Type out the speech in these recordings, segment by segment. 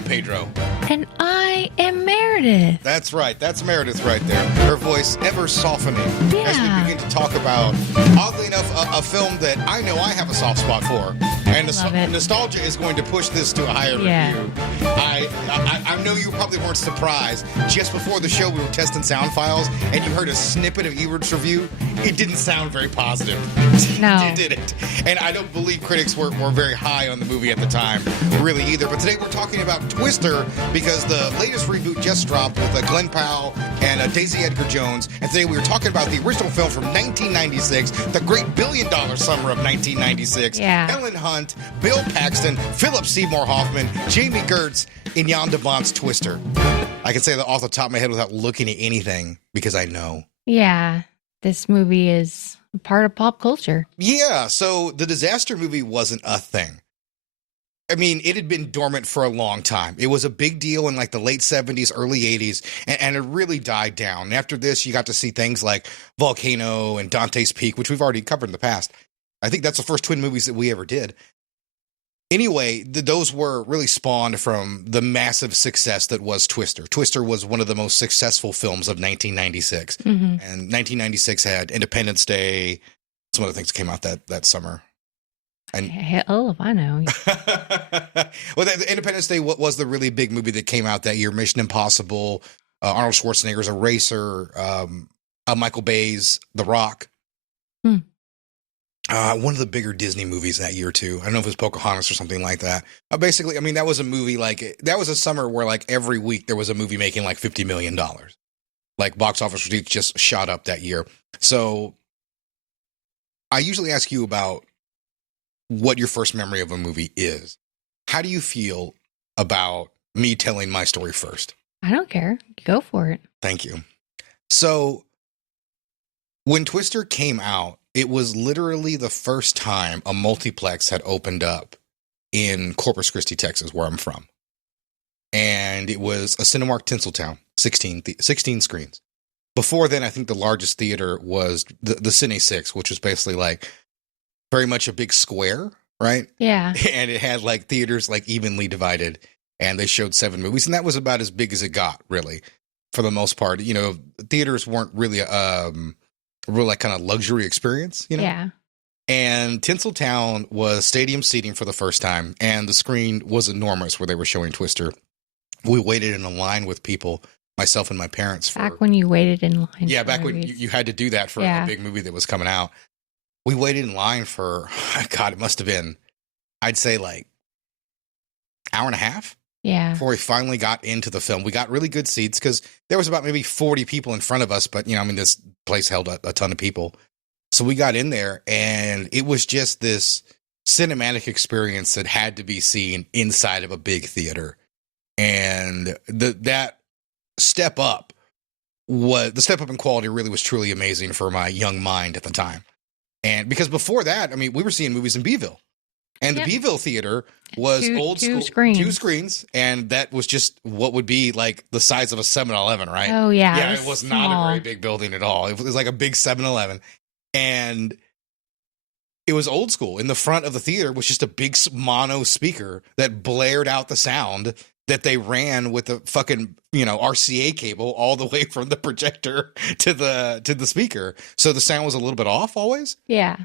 am Pedro. And I am Meredith. That's right. That's Meredith right there. Her voice ever softening as Yeah. we begin to talk about, oddly enough, a film that I know I have a soft spot for. And Love it. nostalgia is going to push this to a higher Yeah. review. I know you probably weren't surprised. Just before the show, we were testing sound files, and you heard a snippet of Ebert's review. It didn't sound very positive. No. It didn't. And I don't believe critics were very high on the movie at the time, really, either. But today we're talking about Twister, because the latest reboot just dropped with Glenn Powell and Daisy Edgar Jones. And today we were talking about the original film from 1996, the great billion-dollar summer of 1996. Yeah. Helen Hunt, Bill Paxton, Philip Seymour Hoffman, Jamie Gertz, in Jan De Bont's Twister. I can say that off the top of my head without looking at anything, because I know. Yeah. This movie is a part of pop culture. Yeah, so the disaster movie wasn't a thing. I mean, it had been dormant for a long time. It was a big deal in like the late 70s, early 80s, and it really died down. And after this, you got to see things like Volcano and Dante's Peak, which we've already covered in the past. I think that's the first twin movies that we ever did. Anyway, those were really spawned from the massive success that was Twister. Twister was one of the most successful films of 1996. Mm-hmm. And 1996 had Independence Day, some other things that came out that summer. And Hell if I know. well, the Independence Day was the really big movie that came out that year. Mission Impossible, Arnold Schwarzenegger's Eraser, Michael Bay's The Rock. One of the bigger Disney movies that year, too. I don't know if it was Pocahontas or something like that. Basically, I mean, that was a movie that was a summer where like every week there was a movie making like $50 million. Like box office receipts just shot up that year. So I usually ask you about what your first memory of a movie is. How do you feel about me telling my story first? I don't care. Go for it. Thank you. So when Twister came out, it was literally the first time a multiplex had opened up in Corpus Christi, Texas, where I'm from. And it was a Cinemark Tinseltown, 16 screens. Before then, I think the largest theater was the Cine 6, which was basically like very much a big square, right? Yeah. And it had like theaters like evenly divided, and they showed 7 movies, and that was about as big as it got, really, for the most part. You know, theaters weren't really a real like kind of luxury experience, you know? Yeah. And Tinseltown was stadium seating for the first time, and the screen was enormous where they were showing Twister. We waited in a line with people, myself and my parents. Back when you waited in line. Yeah, for back when movies. you had to do that for a big movie that was coming out. We waited in line for, God, it must have been, I'd say like hour and a half. Yeah. Before we finally got into the film. We got really good seats because there was about maybe 40 people in front of us, but, you know, I mean, this place held a ton of people. So we got in there, and it was just this cinematic experience that had to be seen inside of a big theater. And that step up in quality really was truly amazing for my young mind at the time. And because before that, I mean, we were seeing movies in Beeville. And the Beeville Theater was old school. Two screens. And that was just what would be like the size of a 7-Eleven, right? Oh, yeah. Yeah, it was small. not a very big building at all. It was like a big 7-Eleven. And it was old school. In the front of the theater was just a big mono speaker that blared out the sound that they ran with the fucking, you know, RCA cable all the way from the projector to the speaker. So the sound was a little bit off always. Yeah.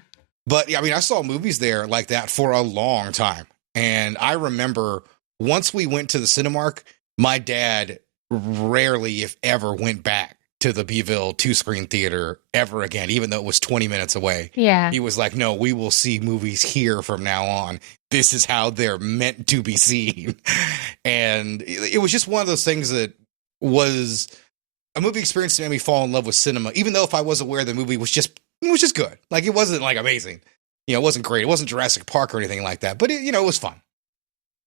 But I mean, I saw movies there like that for a long time. And I remember once we went to the Cinemark, my dad rarely, if ever, went back to the Beeville 2-screen theater ever again, even though it was 20 minutes away. Yeah. He was like, no, we will see movies here from now on. This is how they're meant to be seen. And it was just one of those things that was a movie experience that made me fall in love with cinema, even though if I was aware the movie was just good. Like, it wasn't like amazing. You know, it wasn't great. It wasn't Jurassic Park or anything like that, but it, you know, it was fun.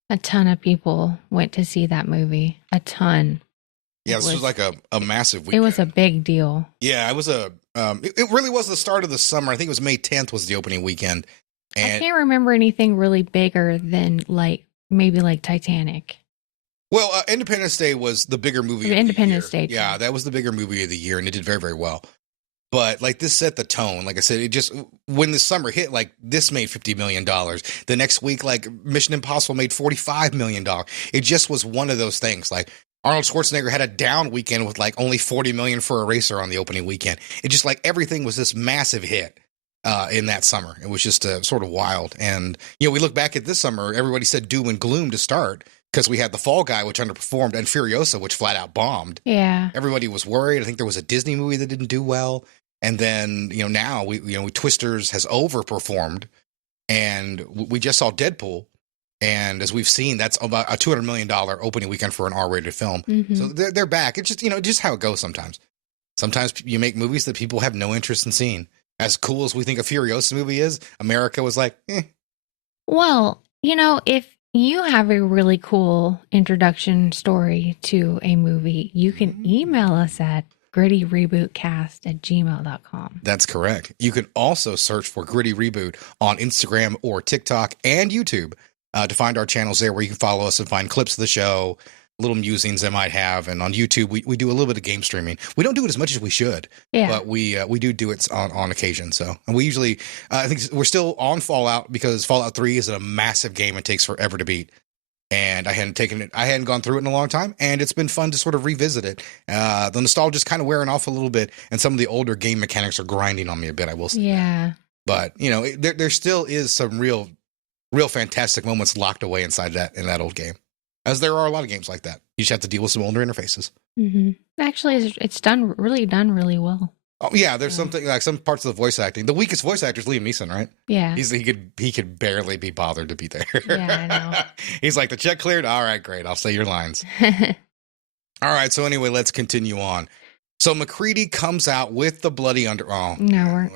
A ton of people went to see that movie. A ton. Yeah, this was like a massive weekend. It was a big deal. Yeah, it was it really was the start of the summer. I think it was May 10th was the opening weekend. And I can't remember anything really bigger than like maybe like Titanic. Well, Independence Day was the bigger movie of Independence the year. Day. Yeah, that was the bigger movie of the year, and it did very, very well. But like this set the tone. Like I said, it just when the summer hit, like this made $50 million. The next week, like Mission Impossible made $45 million. It just was one of those things. Like Arnold Schwarzenegger had a down weekend with like only $40 million for Eraser on the opening weekend. It just like everything was this massive hit in that summer. It was just sort of wild. And we look back at this summer, everybody said doom and gloom to start because we had The Fall Guy, which underperformed, and Furiosa, which flat out bombed. Yeah. Everybody was worried. I think there was a Disney movie that didn't do well. And then, now we Twisters has overperformed, and we just saw Deadpool. And as we've seen, that's about a $200 million opening weekend for an R-rated film. Mm-hmm. So they're back. It's just, just how it goes sometimes. Sometimes you make movies that people have no interest in seeing. As cool as we think a Furiosa movie is, America was like, eh. Well, if you have a really cool introduction story to a movie, you can email us at grittyrebootcast@gmail.com. That's correct. You can also search for Gritty Reboot on Instagram or TikTok and YouTube to find our channels there where you can follow us and find clips of the show, little musings I might have. And on YouTube, we do a little bit of game streaming. We don't do it as much as we should, but we do it on occasion. So, and we usually, I think we're still on Fallout because Fallout 3 is a massive game. It takes forever to beat. And I hadn't gone through it in a long time, and it's been fun to sort of revisit it. The nostalgia is kind of wearing off a little bit, and some of the older game mechanics are grinding on me a bit, I will say. Yeah. But, there still is some real fantastic moments locked away inside that old game. As there are a lot of games like that. You just have to deal with some older interfaces. Mm-hmm. Actually, it's done really well. Oh yeah, there's something like some parts of the voice acting. The weakest voice actor is Liam Neeson, right? Yeah, he could barely be bothered to be there. Yeah, I know. He's like, the check cleared. All right, great. I'll say your lines. All right. So anyway, let's continue on. So McCready comes out with the bloody No,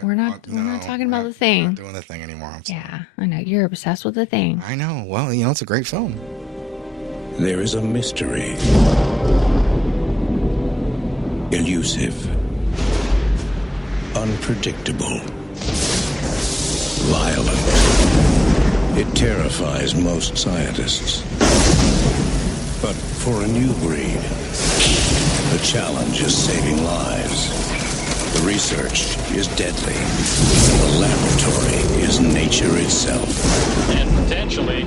we're not talking about The Thing. We're not doing The Thing anymore. Yeah, I know you're obsessed with The Thing. I know. Well, it's a great film. There is a mystery, elusive, unpredictable, violent. It terrifies most scientists. But for a new breed, the challenge is saving lives. The research is deadly. The laboratory is nature itself. And potentially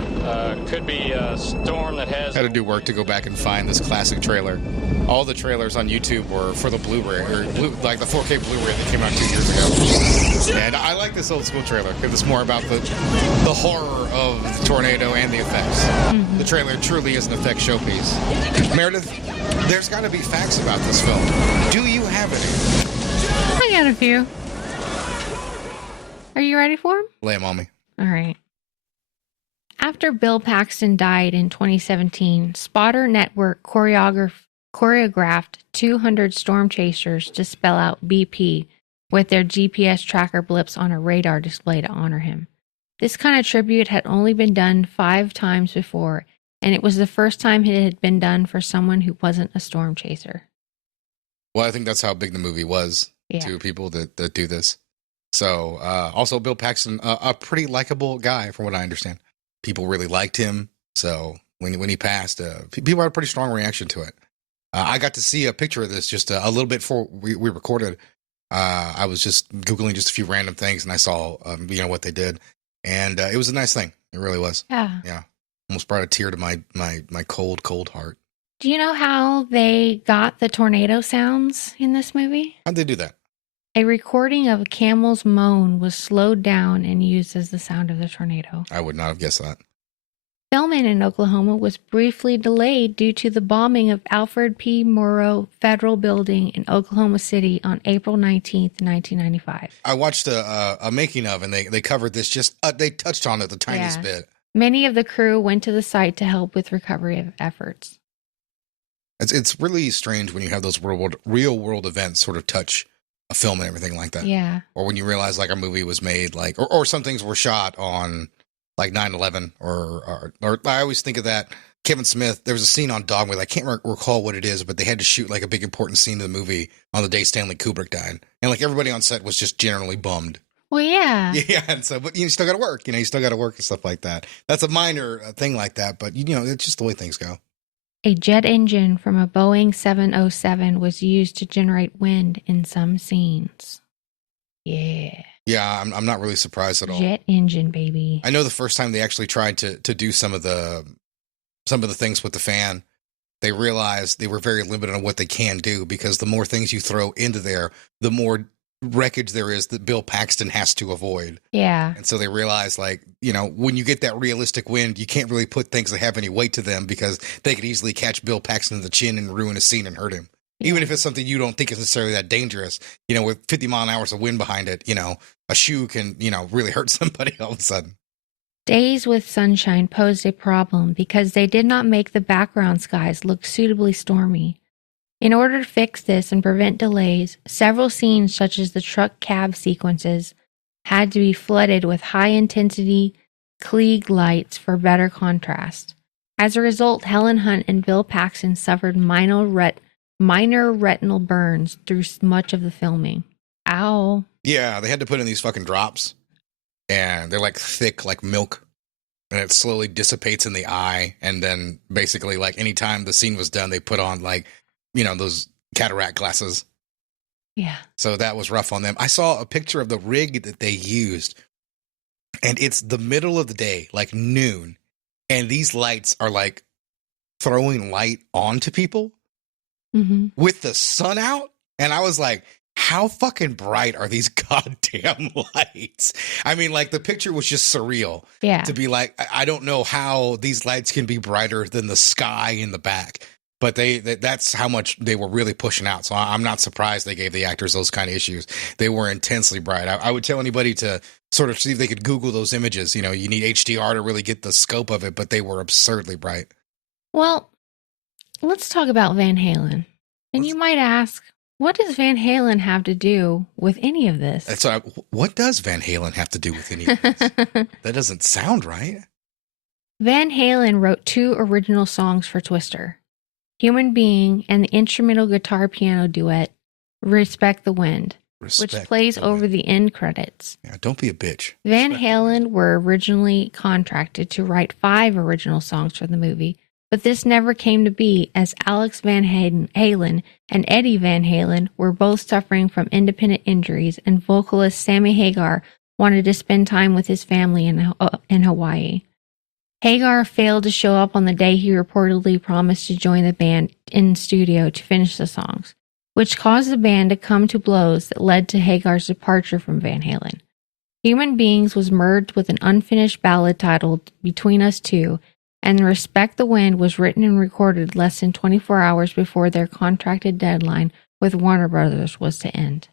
could be a storm that has... Had to do work to go back and find this classic trailer. All the trailers on YouTube were for the Blu-ray, like the 4K Blu-ray that came out 2 years ago. And I like this old school trailer because it's more about the horror of the tornado and the effects. Mm-hmm. The trailer truly is an effect showpiece. Meredith, there's got to be facts about this film. Do you have any? I got a few. Are you ready for them? Lay them on me. All right. After Bill Paxton died in 2017, Spotter Network choreographed 200 storm chasers to spell out BP with their GPS tracker blips on a radar display to honor him. This kind of tribute had only been done 5 times before, and it was the first time it had been done for someone who wasn't a storm chaser. Well, I think that's how big the movie was to people that do this. So, also Bill Paxton, a pretty likable guy from what I understand. People really liked him. So when he passed, people had a pretty strong reaction to it. I got to see a picture of this just a little bit before we recorded. I was just Googling just a few random things and I saw, what they did. And it was a nice thing. It really was. Yeah. Yeah. Almost brought a tear to my cold, cold heart. Do you know how they got the tornado sounds in this movie? How'd they do that? A recording of a camel's moan was slowed down and used as the sound of the tornado. I would not have guessed that. Filming in Oklahoma was briefly delayed due to the bombing of Alfred P. Murrah Federal Building in Oklahoma City on April 19th, 1995. I watched a making of, and they covered this they touched on it the tiniest bit. Many of the crew went to the site to help with recovery efforts. It's really strange when you have those real world events sort of touch a film and everything like that. Yeah. Or when you realize like a movie was made or some things were shot on like 9/11 or I always think of that. Kevin Smith, there was a scene on Dogma. I can't recall what it is, but they had to shoot like a big important scene of the movie on the day Stanley Kubrick died. And like everybody on set was just generally bummed. Well, yeah. Yeah. And so, but you still got to work, you still got to work and stuff like that. That's a minor thing like that, but it's just the way things go. A jet engine from a Boeing 707 was used to generate wind in some scenes. Yeah. Yeah, I'm not really surprised at all. Jet engine, baby. I know the first time they actually tried to do some of the things with the fan, they realized they were very limited on what they can do, because the more things you throw into there, the more wreckage there is that Bill Paxton has to avoid. Yeah. And so they realized, like, you know, when you get that realistic wind, you can't really put things that have any weight to them, because they could easily catch Bill Paxton in the chin and ruin a scene and hurt him. Yeah. Even if it's something you don't think is necessarily that dangerous, you know, with 50 mile an hour of wind behind it, you know, a shoe can, you know, really hurt somebody all of a sudden. Days with sunshine posed a problem because they did not make the background skies look suitably stormy. In order to fix this and prevent delays, several scenes such as the truck cab sequences had to be flooded with high-intensity Klieg lights for better contrast. As a result, Helen Hunt and Bill Paxton suffered minor retinal burns through much of the filming. Ow. Yeah, they had to put in these fucking drops, and they're like thick like milk, and it slowly dissipates in the eye. And then basically, like, anytime the scene was done, they put on, like, you know, those cataract glasses. Yeah. So that was rough on them. I saw a picture of the rig that they used, and it's the middle of the day, like noon, and these lights are like throwing light onto people with the sun out. And I was like, how fucking bright are these goddamn lights? I mean, like, the picture was just surreal. Yeah. To be like, I don't know how these lights can be brighter than the sky in the back. But that's how much they were really pushing out. So I'm not surprised they gave the actors those kind of issues. They were intensely bright. I would tell anybody to sort of see if they could Google those images. You know, you need HDR to really get the scope of it, but they were absurdly bright. Well, let's talk about Van Halen. And you might ask, what does Van Halen have to do with any of this? What does Van Halen have to do with any of this? That doesn't sound right. Van Halen wrote 2 original songs for Twister: Human Being and the instrumental guitar piano duet Respect the Wind, which plays over the end credits. Yeah, don't be a bitch. Van Halen were originally contracted to write 5 original songs for the movie, but this never came to be, as Alex Van Halen and Eddie Van Halen were both suffering from independent injuries, and vocalist Sammy Hagar wanted to spend time with his family in Hawaii. Hagar failed to show up on the day he reportedly promised to join the band in studio to finish the songs, which caused the band to come to blows that led to Hagar's departure from Van Halen. Human Beings was merged with an unfinished ballad titled Between Us Two, and Respect the Wind was written and recorded less than 24 hours before their contracted deadline with Warner Brothers was to end.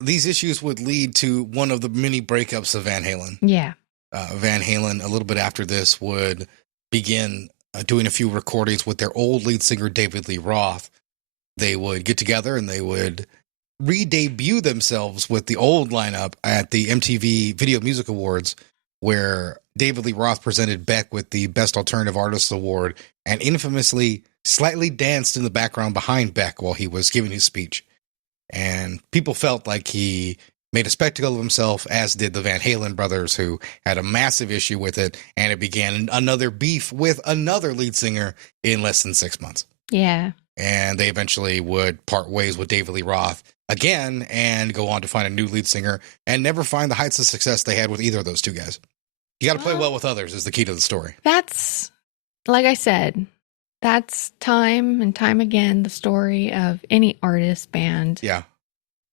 These issues would lead to one of the many breakups of Van Halen. Yeah. Van Halen, a little bit after this, would begin doing a few recordings with their old lead singer, David Lee Roth. They would get together and they would re-debut themselves with the old lineup at the MTV Video Music Awards, where David Lee Roth presented Beck with the Best Alternative Artist Award and infamously slightly danced in the background behind Beck while he was giving his speech. And people felt like he made a spectacle of himself, as did the Van Halen brothers, who had a massive issue with it, and it began another beef with another lead singer in less than 6 months. Yeah. And they eventually would part ways with David Lee Roth again and go on to find a new lead singer and never find the heights of success they had with either of those two guys. You got to play well with others is the key to the story. That's, like I said, that's time and time again the story of any artist band. Yeah.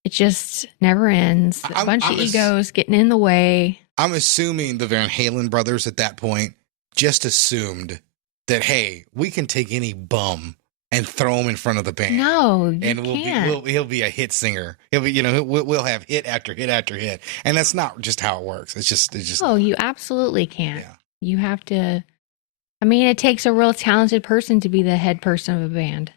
It just never ends. A bunch of egos getting in the way. I'm assuming the Van Halen brothers at that point just assumed that, hey, we can take any bum and throw him in front of the band. No, you and can't. He'll be a hit singer. He'll be, we'll have hit after hit after hit. And that's not just how it works. It's just. Oh, you absolutely can't. Yeah. You have to. I mean, it takes a real talented person to be the head person of a band.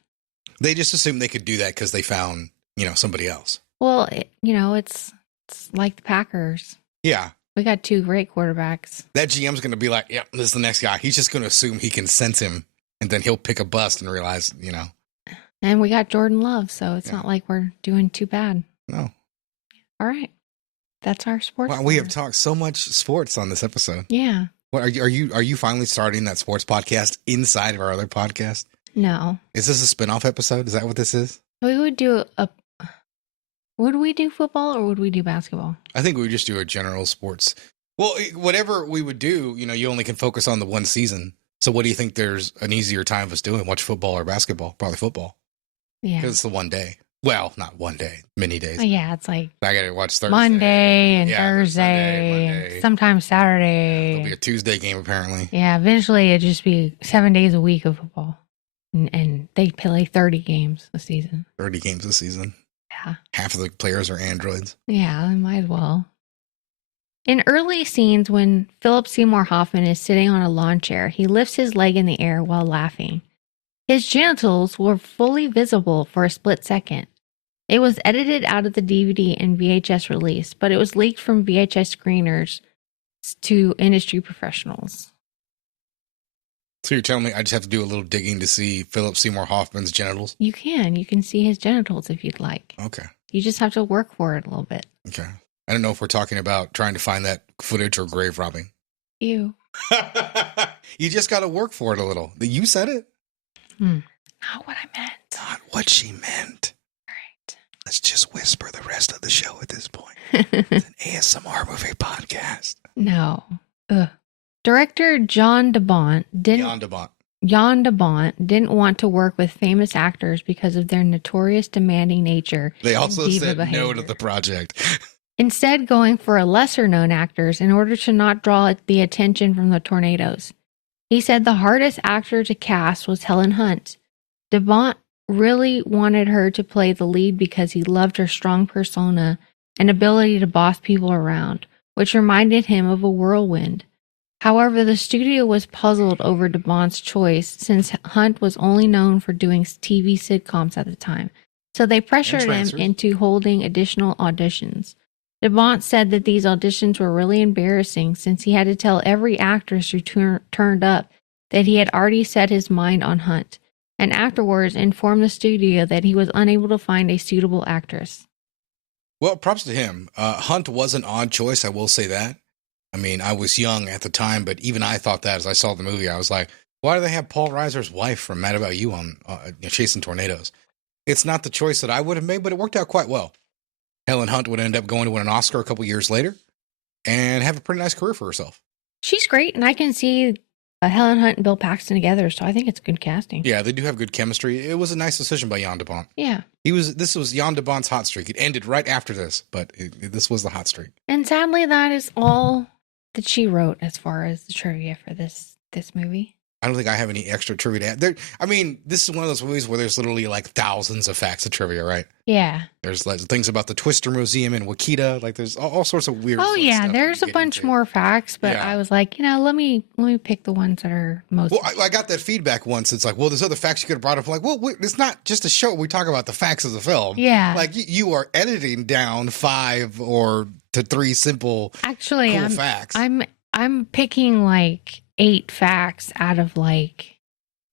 They just assumed they could do that because they found, somebody else. Well, it's like the Packers. Yeah. We got 2 great quarterbacks. That GM's going to be like, yep, this is the next guy. He's just going to assume he can sense him, and then he'll pick a bust and realize, And we got Jordan Love, so it's not like we're doing too bad. No. All right. That's our sports. Wow, we have talked so much sports on this episode. Yeah. What are you finally starting that sports podcast inside of our other podcast? No. Is this a spinoff episode? Is that what this is? We would do Would we do football or would we do basketball? I think we would just do a general sports. Well, whatever we would do, you only can focus on the one season. So what do you think there's an easier time of us doing? Watch football or basketball? Probably football. Yeah. Because it's the one day. Well, not one day, many days. Yeah, it's like I got to watch Thursday. Monday and Thursday, Thursday, sometimes Saturday. There'll be a Tuesday game, apparently. Yeah, eventually it'd just be 7 days a week of football. And they play 30 games a season. 30 games a season. Yeah. Half of the players are androids. Yeah, they might as well. In early scenes, when Philip Seymour Hoffman is sitting on a lawn chair, he lifts his leg in the air while laughing. His genitals were fully visible for a split second. It was edited out of the DVD and VHS release, but it was leaked from VHS screeners to industry professionals. So you're telling me I just have to do a little digging to see Philip Seymour Hoffman's genitals? You can see his genitals if you'd like. Okay. You just have to work for it a little bit. Okay. I don't know if we're talking about trying to find that footage or grave robbing. Ew. You just got to work for it a little. You said it. Not what I meant. Not what she meant. All right. Let's just whisper the rest of the show at this point. It's an ASMR movie podcast. No. Ugh. Director Jan De Bont didn't want to work with famous actors because of their notorious demanding nature. They also and diva said behavior. no to the project. Instead, going for a lesser-known actors in order to not draw the attention from the tornadoes. He said the hardest actor to cast was Helen Hunt. De Bont really wanted her to play the lead because he loved her strong persona and ability to boss people around, which reminded him of a whirlwind. However, the studio was puzzled over De Bont's choice since Hunt was only known for doing TV sitcoms at the time, so they pressured him into holding additional auditions. De Bont said that these auditions were really embarrassing since he had to tell every actress who turned up that he had already set his mind on Hunt, and afterwards informed the studio that he was unable to find a suitable actress. Well, props to him. Hunt was an odd choice, I will say that. I mean, I was young at the time, but even I thought that as I saw the movie. I was like, why do they have Paul Reiser's wife from Mad About You on Chasing Tornadoes? It's not the choice that I would have made, but it worked out quite well. Helen Hunt would end up going to win an Oscar a couple years later and have a pretty nice career for herself. She's great, and I can see Helen Hunt and Bill Paxton together, so I think it's good casting. Yeah, they do have good chemistry. It was a nice decision by Jan De Bont. Yeah. This was Jan De Bont's hot streak. It ended right after this, but this was the hot streak. And sadly, that is all that she wrote as far as the trivia for this movie. I don't think I have any extra trivia to add. I mean, this is one of those movies where there's literally like thousands of facts of trivia, right? Yeah. There's like things about the Twister Museum in Wakita. Like there's all sorts of weird Oh, yeah. There's a bunch more facts, but yeah. I was like, let me pick the ones that are most. Well, I got that feedback once. It's like, well, there's other facts you could have brought up. I'm like, well, it's not just a show. We talk about the facts of the film. Yeah. Like you are editing down 5 or to 3 simple Actually, cool facts. I'm picking like 8 facts out of like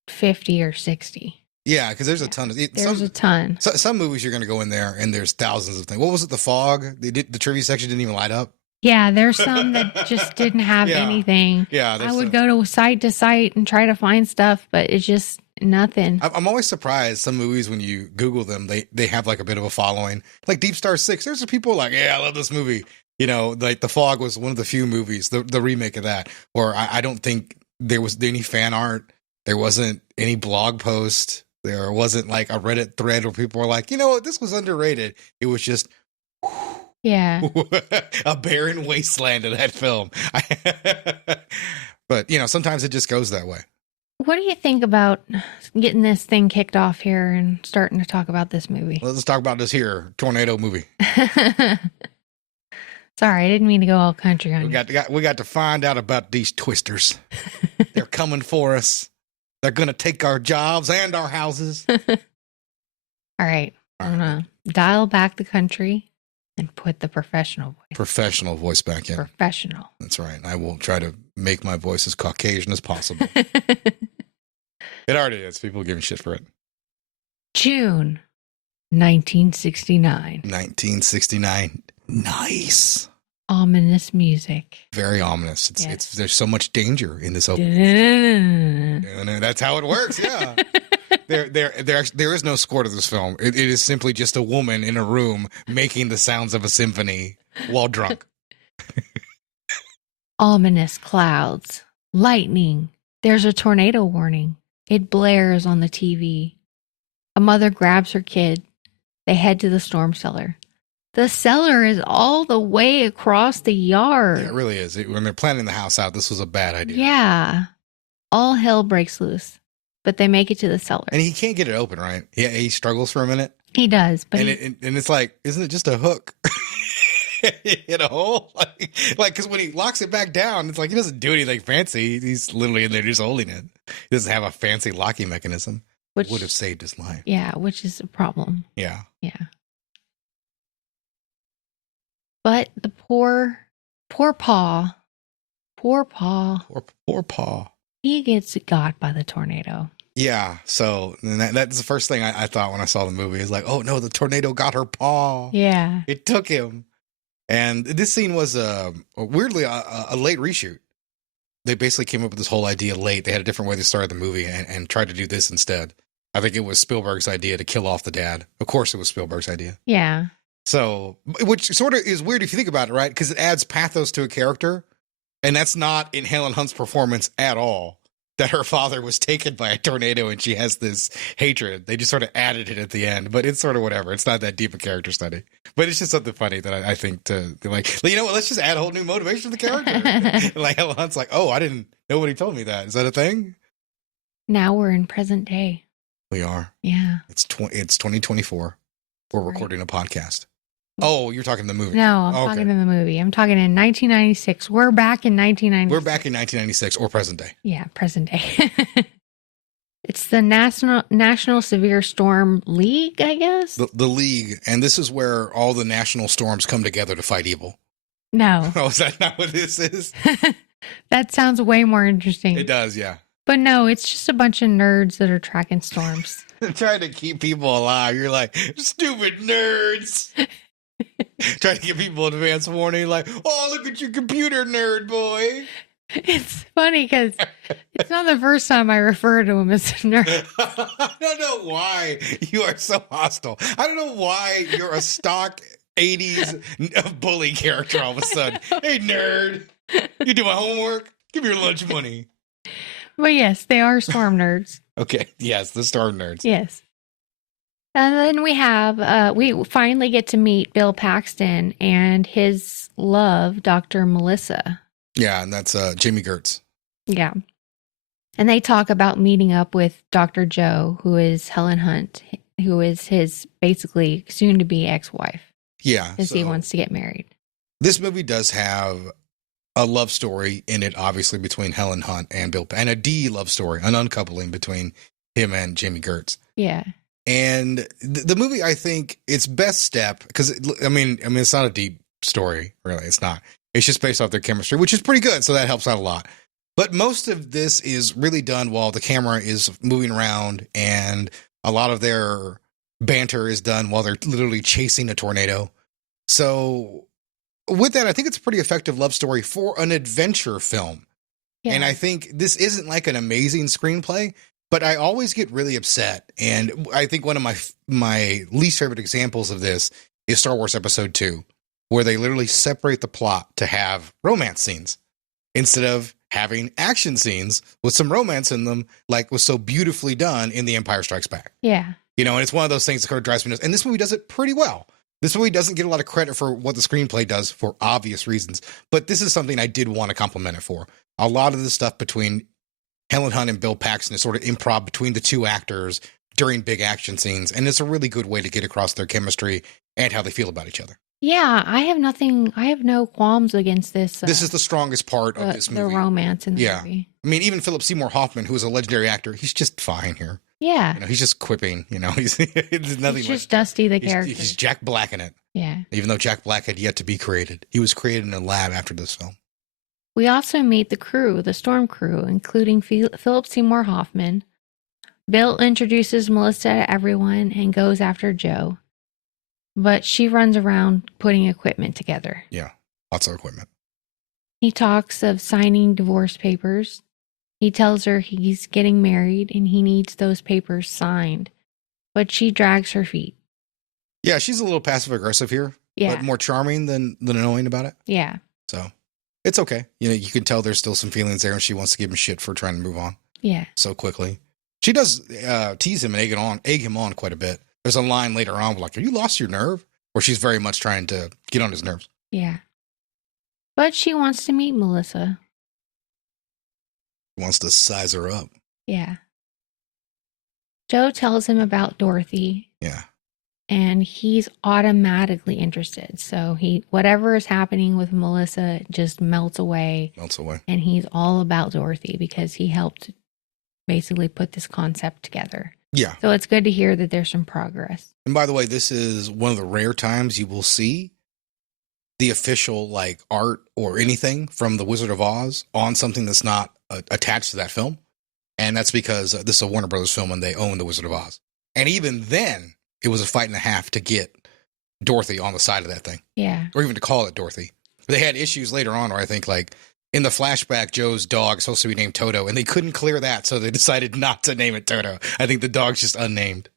50 or 60. Yeah, because there's a ton of a ton. Some movies you're going to go in there and there's thousands of things. What was it? The Fog? The trivia section didn't even light up. Yeah, there's some that just didn't have anything. Yeah, I would go to site and try to find stuff, but it's just nothing. I'm always surprised some movies when you Google them, they have like a bit of a following. Like Deep Star 6, there's some people like, yeah, I love this movie. Like The Fog was one of the few movies, the remake of that, or I don't think there was any fan art. There wasn't any blog post. There wasn't like a Reddit thread where people were like, this was underrated. It was just yeah, a barren wasteland of that film. But, sometimes it just goes that way. What do you think about getting this thing kicked off here and starting to talk about this movie? Let's talk about this here tornado movie. Sorry, I didn't mean to go all country on you. We got to find out about these twisters. They're coming for us. They're going to take our jobs and our houses. All right. I'm going to dial back the country and put the professional voice back in. Professional. That's right. I will try to make my voice as Caucasian as possible. It already is. People give me shit for it. June 1969. 1969. Nice. Ominous music. Very ominous. There's so much danger in this open. That's how it works. Yeah. there is no score to this film. It is simply just a woman in a room making the sounds of a symphony while drunk. Ominous clouds, lightning. There's a tornado warning. It blares on the TV. A mother grabs her kid. They head to the storm cellar. The cellar is all the way across the yard. Yeah, it really is. When they're planning the house out, this was a bad idea. Yeah. All hell breaks loose, but they make it to the cellar. And he can't get it open, right? Yeah, he struggles for a minute. He does, but and it's like, isn't it just a hook in a hole? Like, because when he locks it back down, it's like he doesn't do anything fancy. He's literally in there just holding it. He doesn't have a fancy locking mechanism. Which would have saved his life. Yeah, which is a problem. Yeah. Yeah. But the poor paw, he gets got by the tornado. Yeah. So that's the first thing I thought when I saw the movie. Is like, oh no, the tornado got her paw. Yeah. It took him. And this scene was weirdly a late reshoot. They basically came up with this whole idea late. They had a different way they started the movie and tried to do this instead. I think it was Spielberg's idea to kill off the dad. Of course, it was Spielberg's idea. Yeah. So, which sort of is weird if you think about it, right? Because it adds pathos to a character. And that's not in Helen Hunt's performance at all. That her father was taken by a tornado and she has this hatred. They just sort of added it at the end. But it's sort of whatever. It's not that deep a character study. But it's just something funny that I think to like, you know what? Let's just add a whole new motivation to the character. Like Helen Hunt's like, oh, nobody told me that. Is that a thing? Now we're in present day. We are. Yeah. It's 2024. We're recording a podcast. Oh, you're talking the movie. No, I'm talking in the movie. I'm talking in 1996. We're back in 1996. We're back in 1996 or present day. Yeah, present day. It's the National Severe Storm League, I guess. The League, and this is where all the national storms come together to fight evil. No. Oh, is that not what this is? That sounds way more interesting. It does, yeah. But no, it's just a bunch of nerds that are tracking storms. They're trying to keep people alive. You're like, stupid nerds. Trying to give people advance warning, like, oh, look at your computer, nerd boy. It's funny because it's not the first time I refer to him as a nerd. I don't know why you are so hostile. I don't know why you're a stock 80s bully character all of a sudden. Hey, nerd, you do my homework? Give me your lunch money. But yes, they are storm nerds. Okay, yes, the storm nerds. Yes. And then we finally get to meet Bill Paxton and his love, Dr. Melissa. Yeah, and that's Jamie Gertz. Yeah. And they talk about meeting up with Dr. Joe, who is Helen Hunt, who is his basically soon-to-be ex-wife. Yeah. Because he wants to get married. This movie does have a love story in it, obviously, between Helen Hunt and Bill, and a love story, an uncoupling between him and Jamie Gertz. Yeah. And the movie, I think, its best step, because I mean, it's not a deep story, really. It's not. It's just based off their chemistry, which is pretty good, so that helps out a lot. But most of this is really done while the camera is moving around, and a lot of their banter is done while they're literally chasing a tornado. So with that, I think it's a pretty effective love story for an adventure film. Yeah. And I think this isn't like an amazing screenplay, but I always get really upset. And I think one of my least favorite examples of this is Star Wars Episode 2, where they literally separate the plot to have romance scenes instead of having action scenes with some romance in them, like was so beautifully done in The Empire Strikes Back. Yeah. You know, and it's one of those things that kind of drives me nuts. And this movie does it pretty well. This movie doesn't get a lot of credit for what the screenplay does for obvious reasons, but this is something I did want to compliment it for. A lot of the stuff between Helen Hunt and Bill Paxton is sort of improv between the two actors during big action scenes, and it's a really good way to get across their chemistry and how they feel about each other. Yeah, I have no qualms against this. This is the strongest part of this movie. The romance in the movie. I mean, even Philip Seymour Hoffman, who is a legendary actor, he's just fine here. Yeah. You know, he's just quipping, you know, he's nothing. He's just Dusty the character. He's Jack Black in it. Yeah. Even though Jack Black had yet to be created. He was created in a lab after this film. We also meet the crew, the storm crew, including Philip Seymour Hoffman. Bill introduces Melissa to everyone and goes after Joe. But she runs around putting equipment together. Yeah, lots of equipment. He talks of signing divorce papers. He tells her he's getting married and he needs those papers signed, but she drags her feet. Yeah, she's a little passive aggressive here, Yeah. but more charming than annoying about it. Yeah. So it's okay. You know, you can tell there's still some feelings there, and she wants to give him shit for trying to move on Yeah. so quickly. She does tease him and egg him on quite a bit. There's a line later on like, "Have you lost your nerve?" Where she's very much trying to get on his nerves. Yeah. But she wants to meet Melissa. Wants to size her up. Yeah. Joe tells him about Dorothy. Yeah. And he's automatically interested. So whatever is happening with Melissa just melts away. And he's all about Dorothy because he helped basically put this concept together. Yeah. So it's good to hear that there's some progress. And by the way, this is one of the rare times you will see the official like art or anything from The Wizard of Oz on something that's not attached to that film. And that's because this is a Warner Brothers film and they own The Wizard of Oz. And even then, it was a fight and a half to get Dorothy on the side of that thing. Yeah. Or even to call it Dorothy. They had issues later on where I think like in the flashback, Joe's dog is supposed to be named Toto, and they couldn't clear that, so they decided not to name it Toto. I think the dog's just unnamed.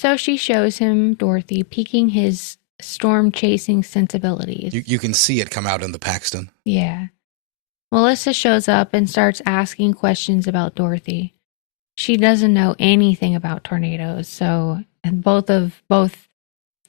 So she shows him Dorothy, piquing his storm-chasing sensibilities. You can see it come out in the Paxton. Yeah. Melissa shows up and starts asking questions about Dorothy. She doesn't know anything about tornadoes, so and both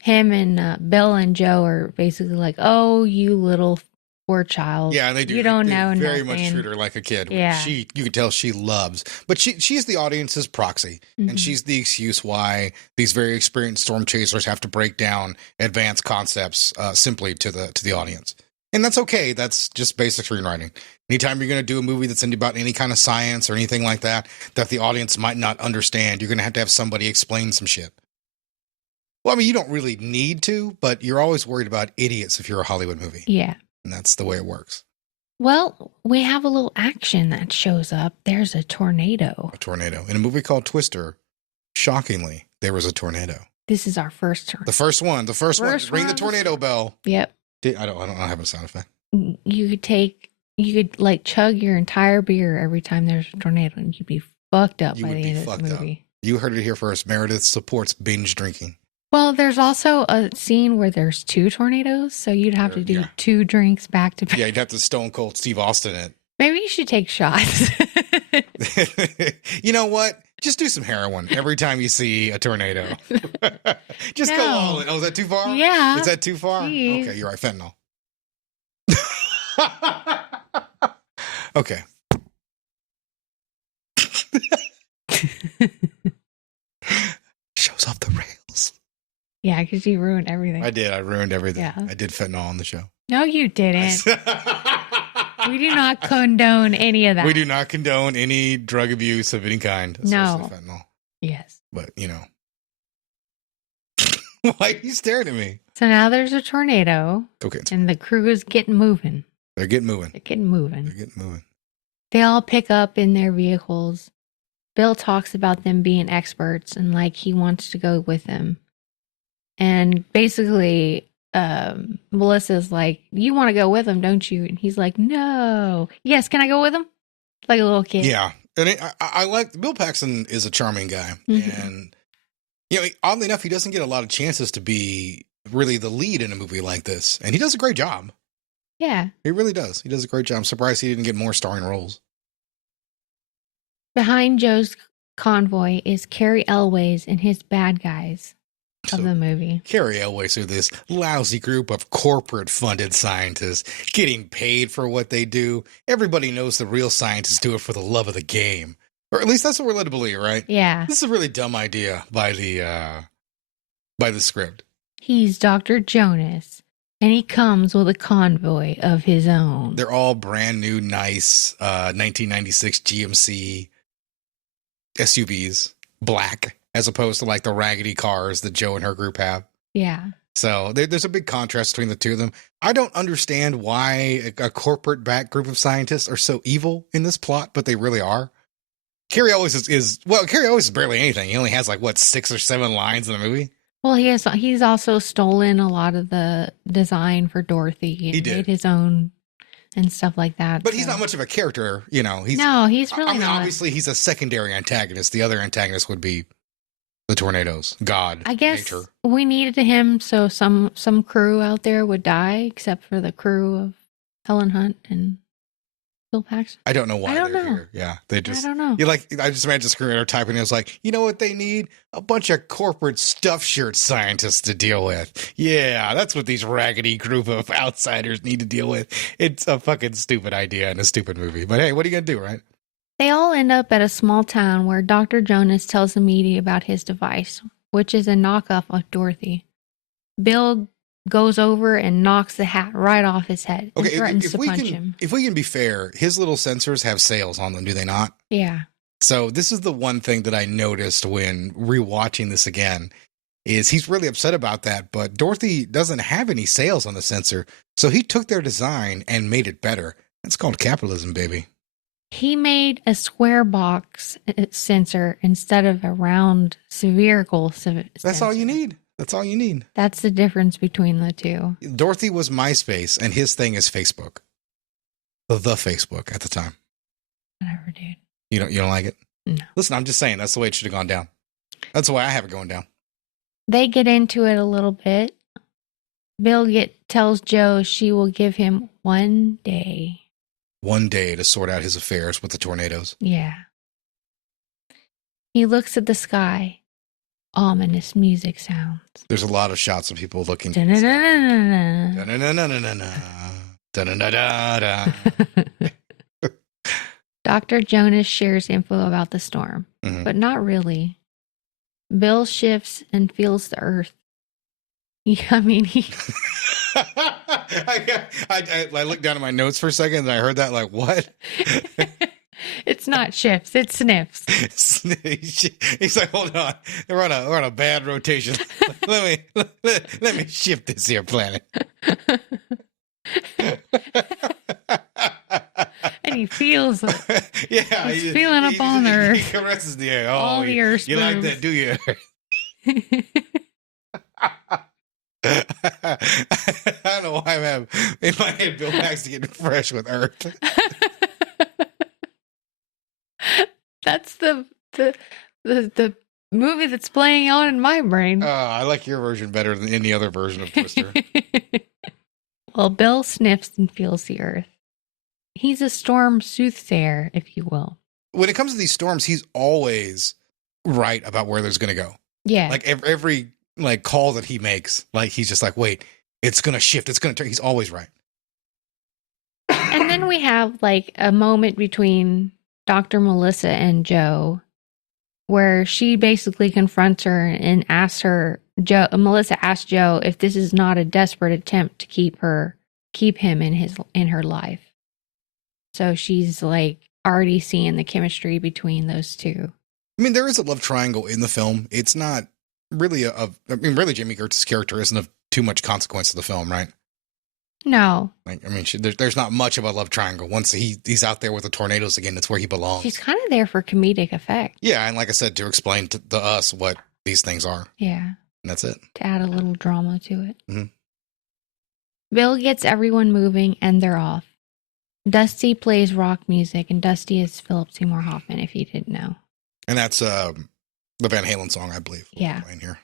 him and Bill and Joe are basically like, "Oh, you little poor child. Yeah, and they do. You don't know very nothing." much treat her like a kid. Yeah. You can tell she loves, but she's the audience's proxy, and she's the excuse why these very experienced storm chasers have to break down advanced concepts simply to the audience, and that's okay. That's just basic screenwriting. Anytime you're going to do a movie that's about any kind of science or anything like that the audience might not understand, you're going to have somebody explain some shit. Well, I mean, you don't really need to, but you're always worried about idiots if you're a Hollywood movie. Yeah. And that's the way it works. Well, we have a little action that shows up. There's a tornado. A tornado. In a movie called Twister, shockingly, there was a tornado. This is our first tornado. The first one. Ring the tornado bell. Yep. I don't have a sound effect. You could like chug your entire beer every time there's a tornado and you'd be fucked up by the end of this movie. You heard it here first. Meredith supports binge drinking. Well, there's also a scene where there's two tornadoes, so you'd have to do two drinks back to back. Yeah, you'd have to Stone Cold Steve Austin it. Maybe you should take shots. You know what? Just do some heroin every time you see a tornado. Just go all in. Oh, is that too far? Yeah. Is that too far? Jeez. Okay, you're right. Fentanyl. Okay. Shows off the rails. Yeah, because you ruined everything. I did. I ruined everything. Yeah. I did fentanyl on the show. No, you didn't. We do not condone any of that. We do not condone any drug abuse of any kind. No. Fentanyl. Yes. But, you know. Why are you staring at me? So now there's a tornado. Okay. And the crew is getting moving. They're getting moving. They all pick up in their vehicles. Bill talks about them being experts and like he wants to go with them. And basically, Melissa's like, "You want to go with him, don't you?" And he's like, "No." "Yes, can I go with him?" Like a little kid. Yeah. And I like Bill Paxton is a charming guy. And, you know, oddly enough, he doesn't get a lot of chances to be really the lead in a movie like this. And he does a great job. Yeah. He really does. He does a great job. I'm surprised he didn't get more starring roles. Behind Joe's convoy is Cary Elwes and his bad guys of the movie. Cary Elwes are this lousy group of corporate-funded scientists getting paid for what they do. Everybody knows the real scientists do it for the love of the game. Or at least that's what we're led to believe, right? Yeah. This is a really dumb idea by the script. He's Dr. Jonas, and he comes with a convoy of his own. They're all brand new, nice 1996 GMC SUVs, black, as opposed to like the raggedy cars that Joe and her group have. Yeah. So there's a big contrast between the two of them. I don't understand why a corporate backed group of scientists are so evil in this plot, but they really are. Cary Elwes Cary Elwes is barely anything. He only has like, 6 or 7 lines in the movie? Well, he's also stolen a lot of the design for Dorothy. He did. Made his own and stuff like that. But he's not much of a character, you know. He's really not. Obviously, he's a secondary antagonist. The other antagonist would be the tornadoes, God, I guess nature. we needed him so some crew out there would die, except for the crew of Helen Hunt and Bill Paxton. I don't know why they're here. Yeah, they just. I don't know. I just imagine the screenwriter typing. It was like, you know what they need? A bunch of corporate stuff shirt scientists to deal with. Yeah, that's what these raggedy group of outsiders need to deal with. It's a fucking stupid idea and a stupid movie. But hey, what are you gonna do, right? They all end up at a small town where Dr. Jonas tells the media about his device, which is a knockoff of Dorothy. Bill goes over and knocks the hat right off his head and threatens to punch him. If we can be fair, his little sensors have sails on them, do they not? Yeah. So this is the one thing that I noticed when rewatching this again, is he's really upset about that, but Dorothy doesn't have any sails on the sensor, so he took their design and made it better. That's called capitalism, baby. He made a square box sensor instead of a round spherical sensor. That's all you need. That's all you need. That's the difference between the two. Dorothy was MySpace, and his thing is Facebook. The Facebook at the time. Whatever, dude. You don't like it? No. Listen, I'm just saying that's the way it should have gone down. That's the way I have it going down. They get into it a little bit. Bill tells Joe she will give him 1 day. 1 day to sort out his affairs with the tornadoes. Yeah. He looks at the sky. Ominous music sounds. There's a lot of shots of people looking. Dr. Jonas shares info about the storm, but not really. Bill shifts and feels the earth. Yeah, I mean, I looked down at my notes for a second and I heard that, like, what? It's not shifts, it sniffs. He's like, hold on, we're on a bad rotation. let me shift this here planet. And he feels it. Yeah, he's feeling up on the earth. He caresses the air. All the earth. You like that, do you? I don't know why I'm having in my head Bill Paxton getting fresh with Earth. That's the movie that's playing on in my brain. I like your version better than any other version of Twister. Well, Bill sniffs and feels the earth. He's a storm soothsayer, if you will. When it comes to these storms, he's always right about where there's going to go. Yeah. Like every like call that he makes, like he's just like, wait, it's going to shift. It's going to turn. He's always right. And then we have like a moment between Dr. Melissa and Joe where she basically confronts her and asks her, Melissa asks Joe if this is not a desperate attempt to keep him in her life. So she's like already seeing the chemistry between those two. I mean, there is a love triangle in the film. It's not really really Jamie Gertz's character isn't of too much consequence to the film, right? No. Like, I mean, there's not much of a love triangle. Once he's out there with the tornadoes again, that's where he belongs. She's kind of there for comedic effect. Yeah, and like I said, to explain to us what these things are. Yeah. And that's it. To add a little drama to it. Mm-hmm. Bill gets everyone moving and they're off. Dusty plays rock music, and Dusty is Philip Seymour Hoffman, if you didn't know. And that's the Van Halen song, I believe. Yeah. Playing here.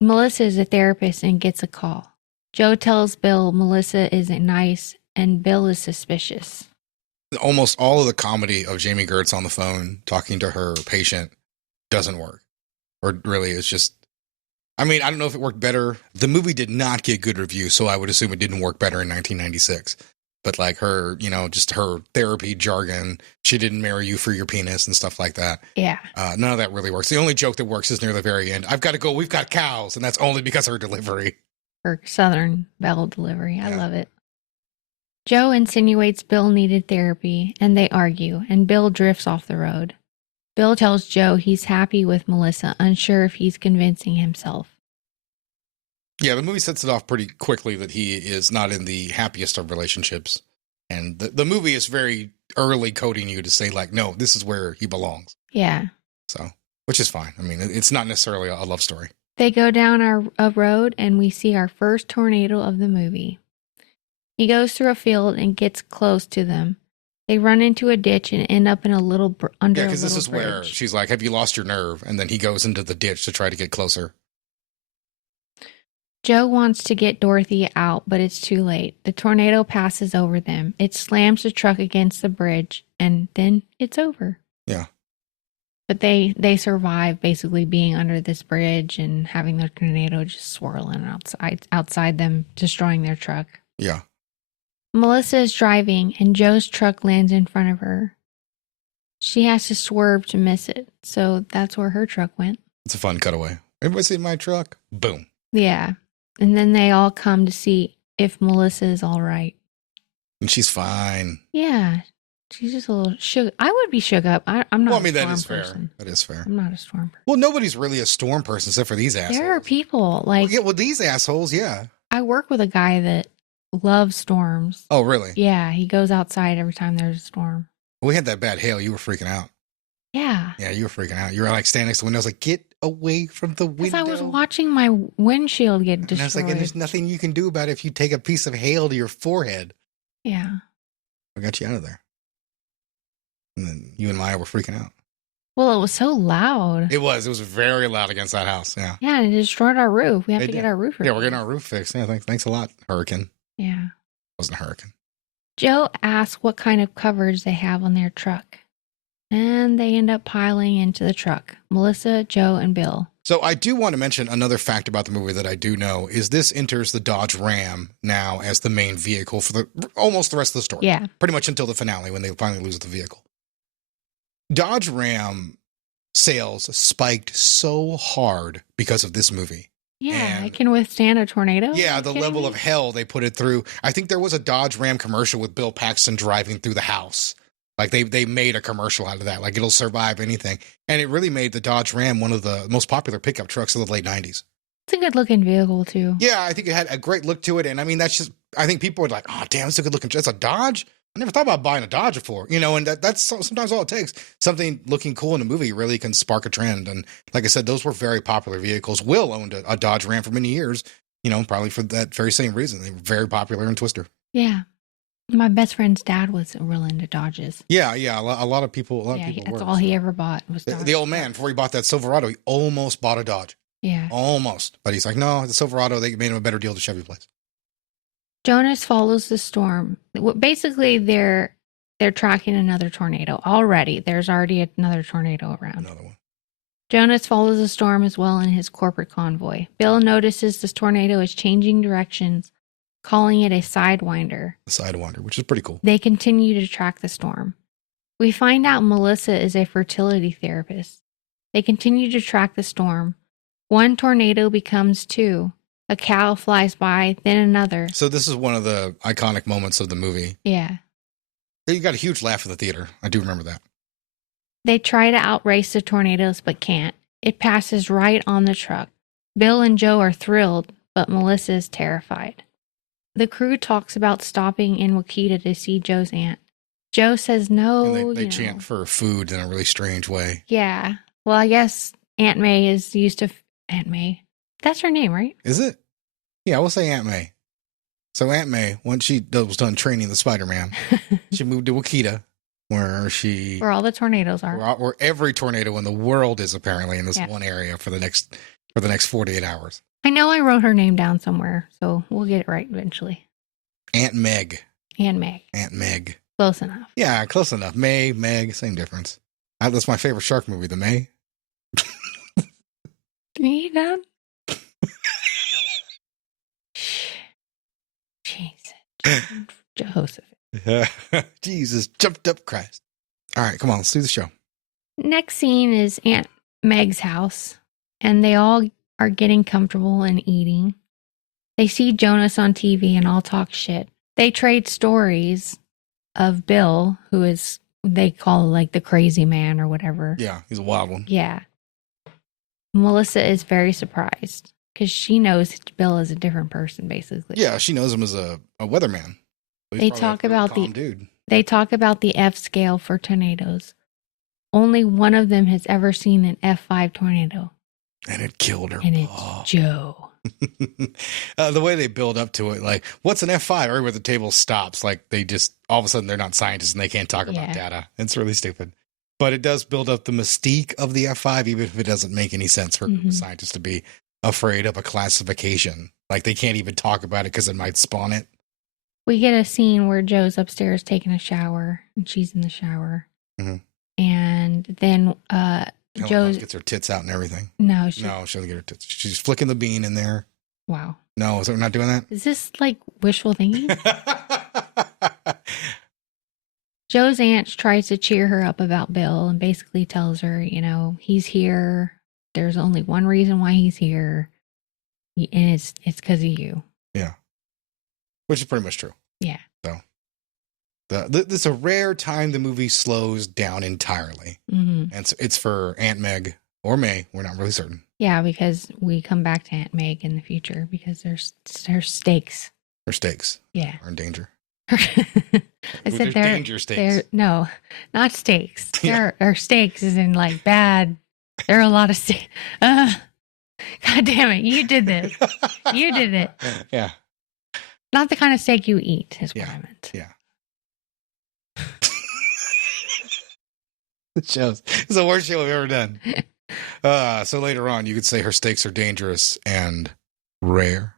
Melissa is a therapist and gets a call. Joe tells Bill Melissa isn't nice, and Bill is suspicious. Almost all of the comedy of Jamie Gertz on the phone talking to her patient doesn't work. Or really, it's just... I mean, I don't know if it worked better. The movie did not get good reviews, so I would assume it didn't work better in 1996. But like her, just her therapy jargon, she didn't marry you for your penis and stuff like that. Yeah. None of that really works. The only joke that works is near the very end. I've got to go. We've got cows. And that's only because of her delivery. Her Southern Belle delivery. I love it. Joe insinuates Bill needed therapy, and they argue, and Bill drifts off the road. Bill tells Joe he's happy with Melissa, unsure if he's convincing himself. Yeah, the movie sets it off pretty quickly that he is not in the happiest of relationships. And the movie is very early coding you to say, like, no, this is where he belongs. Yeah. So, which is fine. I mean, it's not necessarily a love story. They go down a road, and we see our first tornado of the movie. He goes through a field and gets close to them. They run into a ditch and end up in a little under Yeah, a because this little is where bridge. she's like, "Have you lost your nerve?" And then he goes into the ditch to try to get closer. Joe wants to get Dorothy out, but it's too late. The tornado passes over them. It slams the truck against the bridge, and then it's over. Yeah. But they survive basically being under this bridge and having the tornado just swirling outside them, destroying their truck. Yeah. Melissa is driving, and Joe's truck lands in front of her. She has to swerve to miss it, so that's where her truck went. It's a fun cutaway. Everybody see my truck? Boom. Yeah. And then they all come to see if Melissa is all right. And she's fine. Yeah. She's just a little shook. I would be shook up. I'm not Well, I mean, a that storm is person. fair. That is fair. I'm not a storm person. Well, nobody's really a storm person except for these assholes. There are people like Well, these assholes, yeah. I work with a guy that loves storms. Oh, really? Yeah, he goes outside every time there's a storm. We had that bad hail. You were freaking out. Yeah. Yeah, you were freaking out. You were like standing next to the window. I was like, get away from the window. Because I was watching my windshield get destroyed. And I was like, and there's nothing you can do about it if you take a piece of hail to your forehead. Yeah. I got you out of there. And then you and Maya were freaking out. Well, it was so loud. It was very loud against that house. Yeah. Yeah, and it destroyed our roof. We have It to did. get our roof Yeah, we're repaired. getting our roof fixed. Yeah, thanks a lot, Hurricane. Yeah. Wasn't a hurricane. Joe asks what kind of coverage they have on their truck. And they end up piling into the truck. Melissa, Joe, and Bill. So I do want to mention another fact about the movie that I do know is this enters the Dodge Ram now as the main vehicle for almost the rest of the story. Yeah. Pretty much until the finale when they finally lose the vehicle. Dodge Ram sales spiked so hard because of this movie. Yeah, And- it can withstand a tornado. Yeah, Are you the kidding level me? of hell they put it through. I think there was a Dodge Ram commercial with Bill Paxton driving through the house. Like they made a commercial out of that. Like it'll survive anything. And it really made the Dodge Ram one of the most popular pickup trucks of the late 90s. It's a good looking vehicle, too. Yeah, I think it had a great look to it. And I mean, that's just, I think people were like, oh, damn, it's a good looking, that's a Dodge? I never thought about buying a Dodge before, and that's sometimes all it takes. Something looking cool in a movie really can spark a trend. And like I said, those were very popular vehicles. Will owned a Dodge Ram for many years, probably for that very same reason. They were very popular in Twister. Yeah. My best friend's dad was real into Dodges. Yeah. A lot of people were. That's all he ever bought was Dodge. The old man, before he bought that Silverado, he almost bought a Dodge. Yeah. Almost. But he's like, no, the Silverado, they made him a better deal to Chevy place. Jonas follows the storm. Basically, they're tracking another tornado already. There's already another tornado around. Another one. Jonas follows the storm as well in his corporate convoy. Bill notices this tornado is changing directions, calling it a sidewinder. The Sidewinder, which is pretty cool. They continue to track the storm. We find out Melissa is a fertility therapist. They continue to track the storm. One tornado becomes two. A cow flies by, then another. So this is one of the iconic moments of the movie. Yeah. You got a huge laugh in the theater. I do remember that. They try to outrace the tornadoes but can't. It passes right on the truck. Bill and Joe are thrilled, but Melissa is terrified. The crew talks about stopping in Wakita to see Joe's aunt. Joe says no. And they chant for food in a really strange way. Yeah. Well, I guess Aunt May is used to... Aunt May. That's her name, right? Is it? Yeah, we'll say Aunt May. So Aunt May, once she was done training the Spider-Man, she moved to Wakita, where all the tornadoes are. where every tornado in the world is apparently in this Yeah. one area for the next 48 hours. I know I wrote her name down somewhere, so we'll get it right eventually. Aunt Meg. Aunt May. Aunt Meg. Close enough. Yeah, close enough. May, Meg, same difference. That's my favorite shark movie, The May. Can you done? Jesus. Joseph. Jesus, jumped up Christ. All right, come on, let's do the show. Next scene is Aunt Meg's house, and they all are getting comfortable and eating. They see Jonas on TV and all talk shit. They trade stories of Bill, who is, they call like the crazy man or whatever. Yeah, he's a wild one. Yeah. Melissa is very surprised because she knows Bill is a different person, basically. Yeah, she knows him as a weatherman. So he's They probably talk a really about calm dude. They talk about the F scale for tornadoes. Only one of them has ever seen an F5 tornado, And it killed her. and it's Oh. Joe. The way they build up to it, like, what's an F5? Everywhere the table stops, like they just all of a sudden they're not scientists and they can't talk about data. It's really stupid. But it does build up the mystique of the F5, even if it doesn't make any sense for scientists to be afraid of a classification. Like they can't even talk about it because it might spawn it. We get a scene where Joe's upstairs taking a shower and she's in the shower. Mm-hmm. And then Joe gets her tits out and everything. No, she doesn't get her tits. She's flicking the bean in there. Wow. No, we're not doing that? Is this like wishful thinking? Joe's aunt tries to cheer her up about Bill and basically tells her, he's here. There's only one reason why he's here. And it's because of you. Yeah. Which is pretty much true. Yeah. So this is a rare time the movie slows down entirely. Mm-hmm. And it's for Aunt Meg or May. We're not really certain. Yeah, because we come back to Aunt Meg in the future because there's stakes. Her stakes. Yeah. Are in danger. I said they're danger stakes. No, not stakes. Yeah. There are stakes as in like bad. There are a lot of stakes. God damn it. You did this. You did it. Yeah. Not the kind of steak you eat is what I meant. Yeah. It shows. It's the worst show I've ever done. So later on, you could say her stakes are dangerous and rare.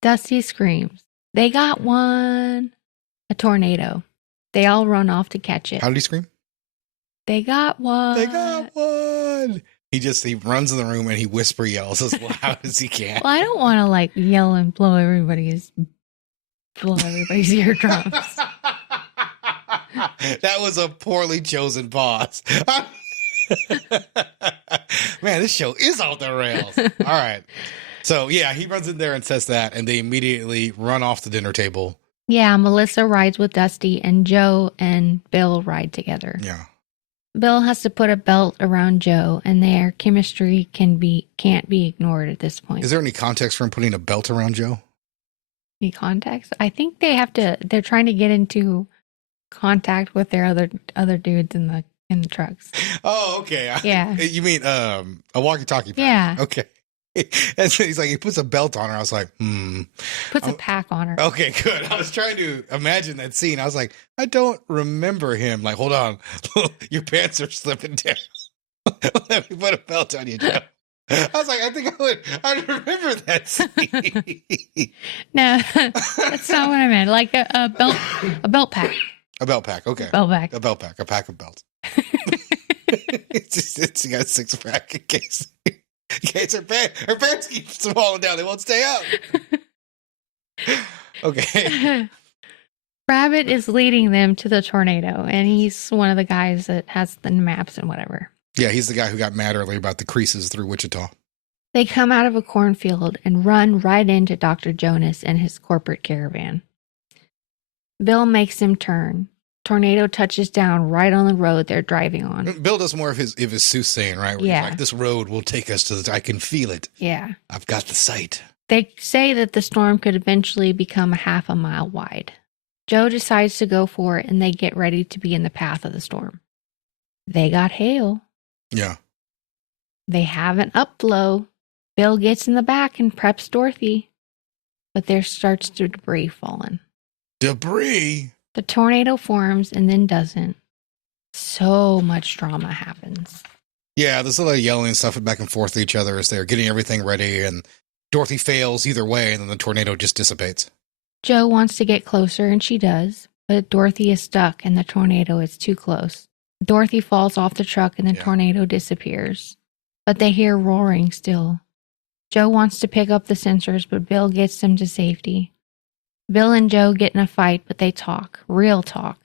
Dusty screams. They got one. A tornado. They all run off to catch it. How did he scream? They got one. They got one. He runs in the room and he whisper yells as loud as he can. Well, I don't want to like yell and blow everybody's eardrums. That was a poorly chosen pause. Man, this show is off the rails. All right. So, yeah, he runs in there and says that, and they immediately run off the dinner table. Yeah, Melissa rides with Dusty, and Joe and Bill ride together. Yeah. Bill has to put a belt around Joe, and their chemistry can't be ignored at this point. Is there any context for him putting a belt around Joe? Any context? I think they're trying to get into contact with their other dudes in the trucks. Oh, okay. Yeah. You mean a walkie-talkie pack? Yeah. Okay. And so he's like, he puts a belt on her. I was like, Puts a pack on her. Okay, good. I was trying to imagine that scene. I was like, I don't remember him. Like, hold on. Your pants are slipping down. Let me put a belt on you, Joe. I was like, I think I'd remember that scene. No, that's not what I meant. Like a belt pack. A belt pack, okay. Belt pack. A belt pack, a pack of belts. It's got a 6-pack in case her pants keep falling down. They won't stay up. Okay. Rabbit is leading them to the tornado, and he's one of the guys that has the maps and whatever. Yeah, he's the guy who got mad earlier about the creases through Wichita. They come out of a cornfield and run right into Dr. Jonas and his corporate caravan. Bill makes him turn. Tornado touches down right on the road they're driving on. Bill does more of his soothsaying, right? Where Yeah. he's like, this road will take us I can feel it. Yeah. I've got the sight. They say that the storm could eventually become a half a mile wide. Joe decides to go for it, and they get ready to be in the path of the storm. They got hail. Yeah. They have an upblow. Bill gets in the back and preps Dorothy, but there starts debris falling. Debris? The tornado forms and then doesn't. So much drama happens. Yeah, there's a lot of yelling and stuff back and forth to each other as they're getting everything ready, and Dorothy fails either way, and then the tornado just dissipates. Joe wants to get closer, and she does, but Dorothy is stuck, and the tornado is too close. Dorothy falls off the truck, and the tornado disappears. But they hear roaring still. Joe wants to pick up the sensors, but Bill gets them to safety. Bill and Joe get in a fight, but they talk. Real talk.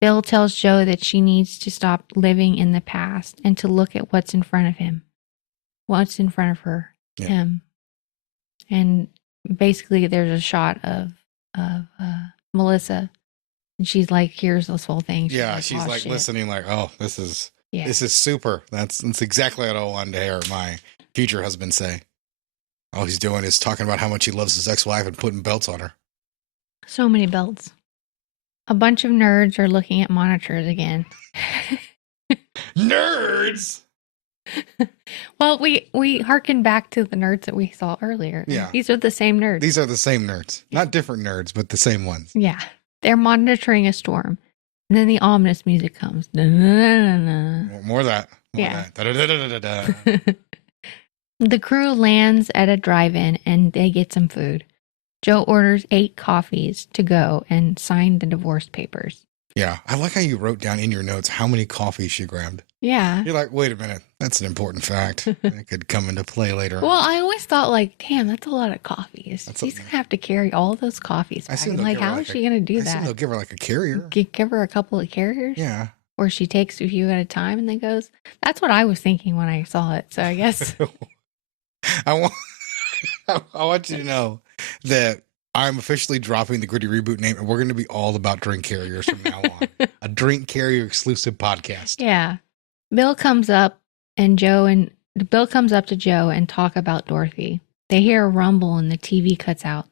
Bill tells Joe that she needs to stop living in the past and to look at what's in front of him. What's in front of her. Yeah. Him. And basically there's a shot of Melissa. And she's like, here's this whole thing. She's like shit. listening like, oh, this is super. That's exactly what I wanted to hear my future husband say. All he's doing is talking about how much he loves his ex-wife and putting belts on her. So many belts. A bunch of nerds are looking at monitors again. Nerds? Well, we harken back to the nerds that we saw earlier. Yeah. These are the same nerds. These are the same nerds. Not different nerds, but the same ones. Yeah. They're monitoring a storm. And then the ominous music comes. Da-na-na-na-na. More of that. More Yeah. of that. Da-da-da-da-da-da. The crew lands at a drive-in and they get some food. Joe orders 8 coffees to go and sign the divorce papers. Yeah. I like how you wrote down in your notes how many coffees she grabbed. Yeah. You're like, wait a minute. That's an important fact. That could come into play later. Well, I always thought, like, damn, that's a lot of coffees. That's She's going to have to carry all those coffees back. I'm like, how is she going to do I assume they'll that? give her like a carrier. Give her a couple of carriers? Yeah. Or she takes a few at a time and then goes. That's what I was thinking when I saw it. So I guess. I want, I want you to know that I'm officially dropping the Gritty Reboot name, and we're going to be all about drink carriers from now on. A drink carrier exclusive podcast. Yeah. Bill comes up to Joe and talk about Dorothy. They hear a rumble and the TV cuts out.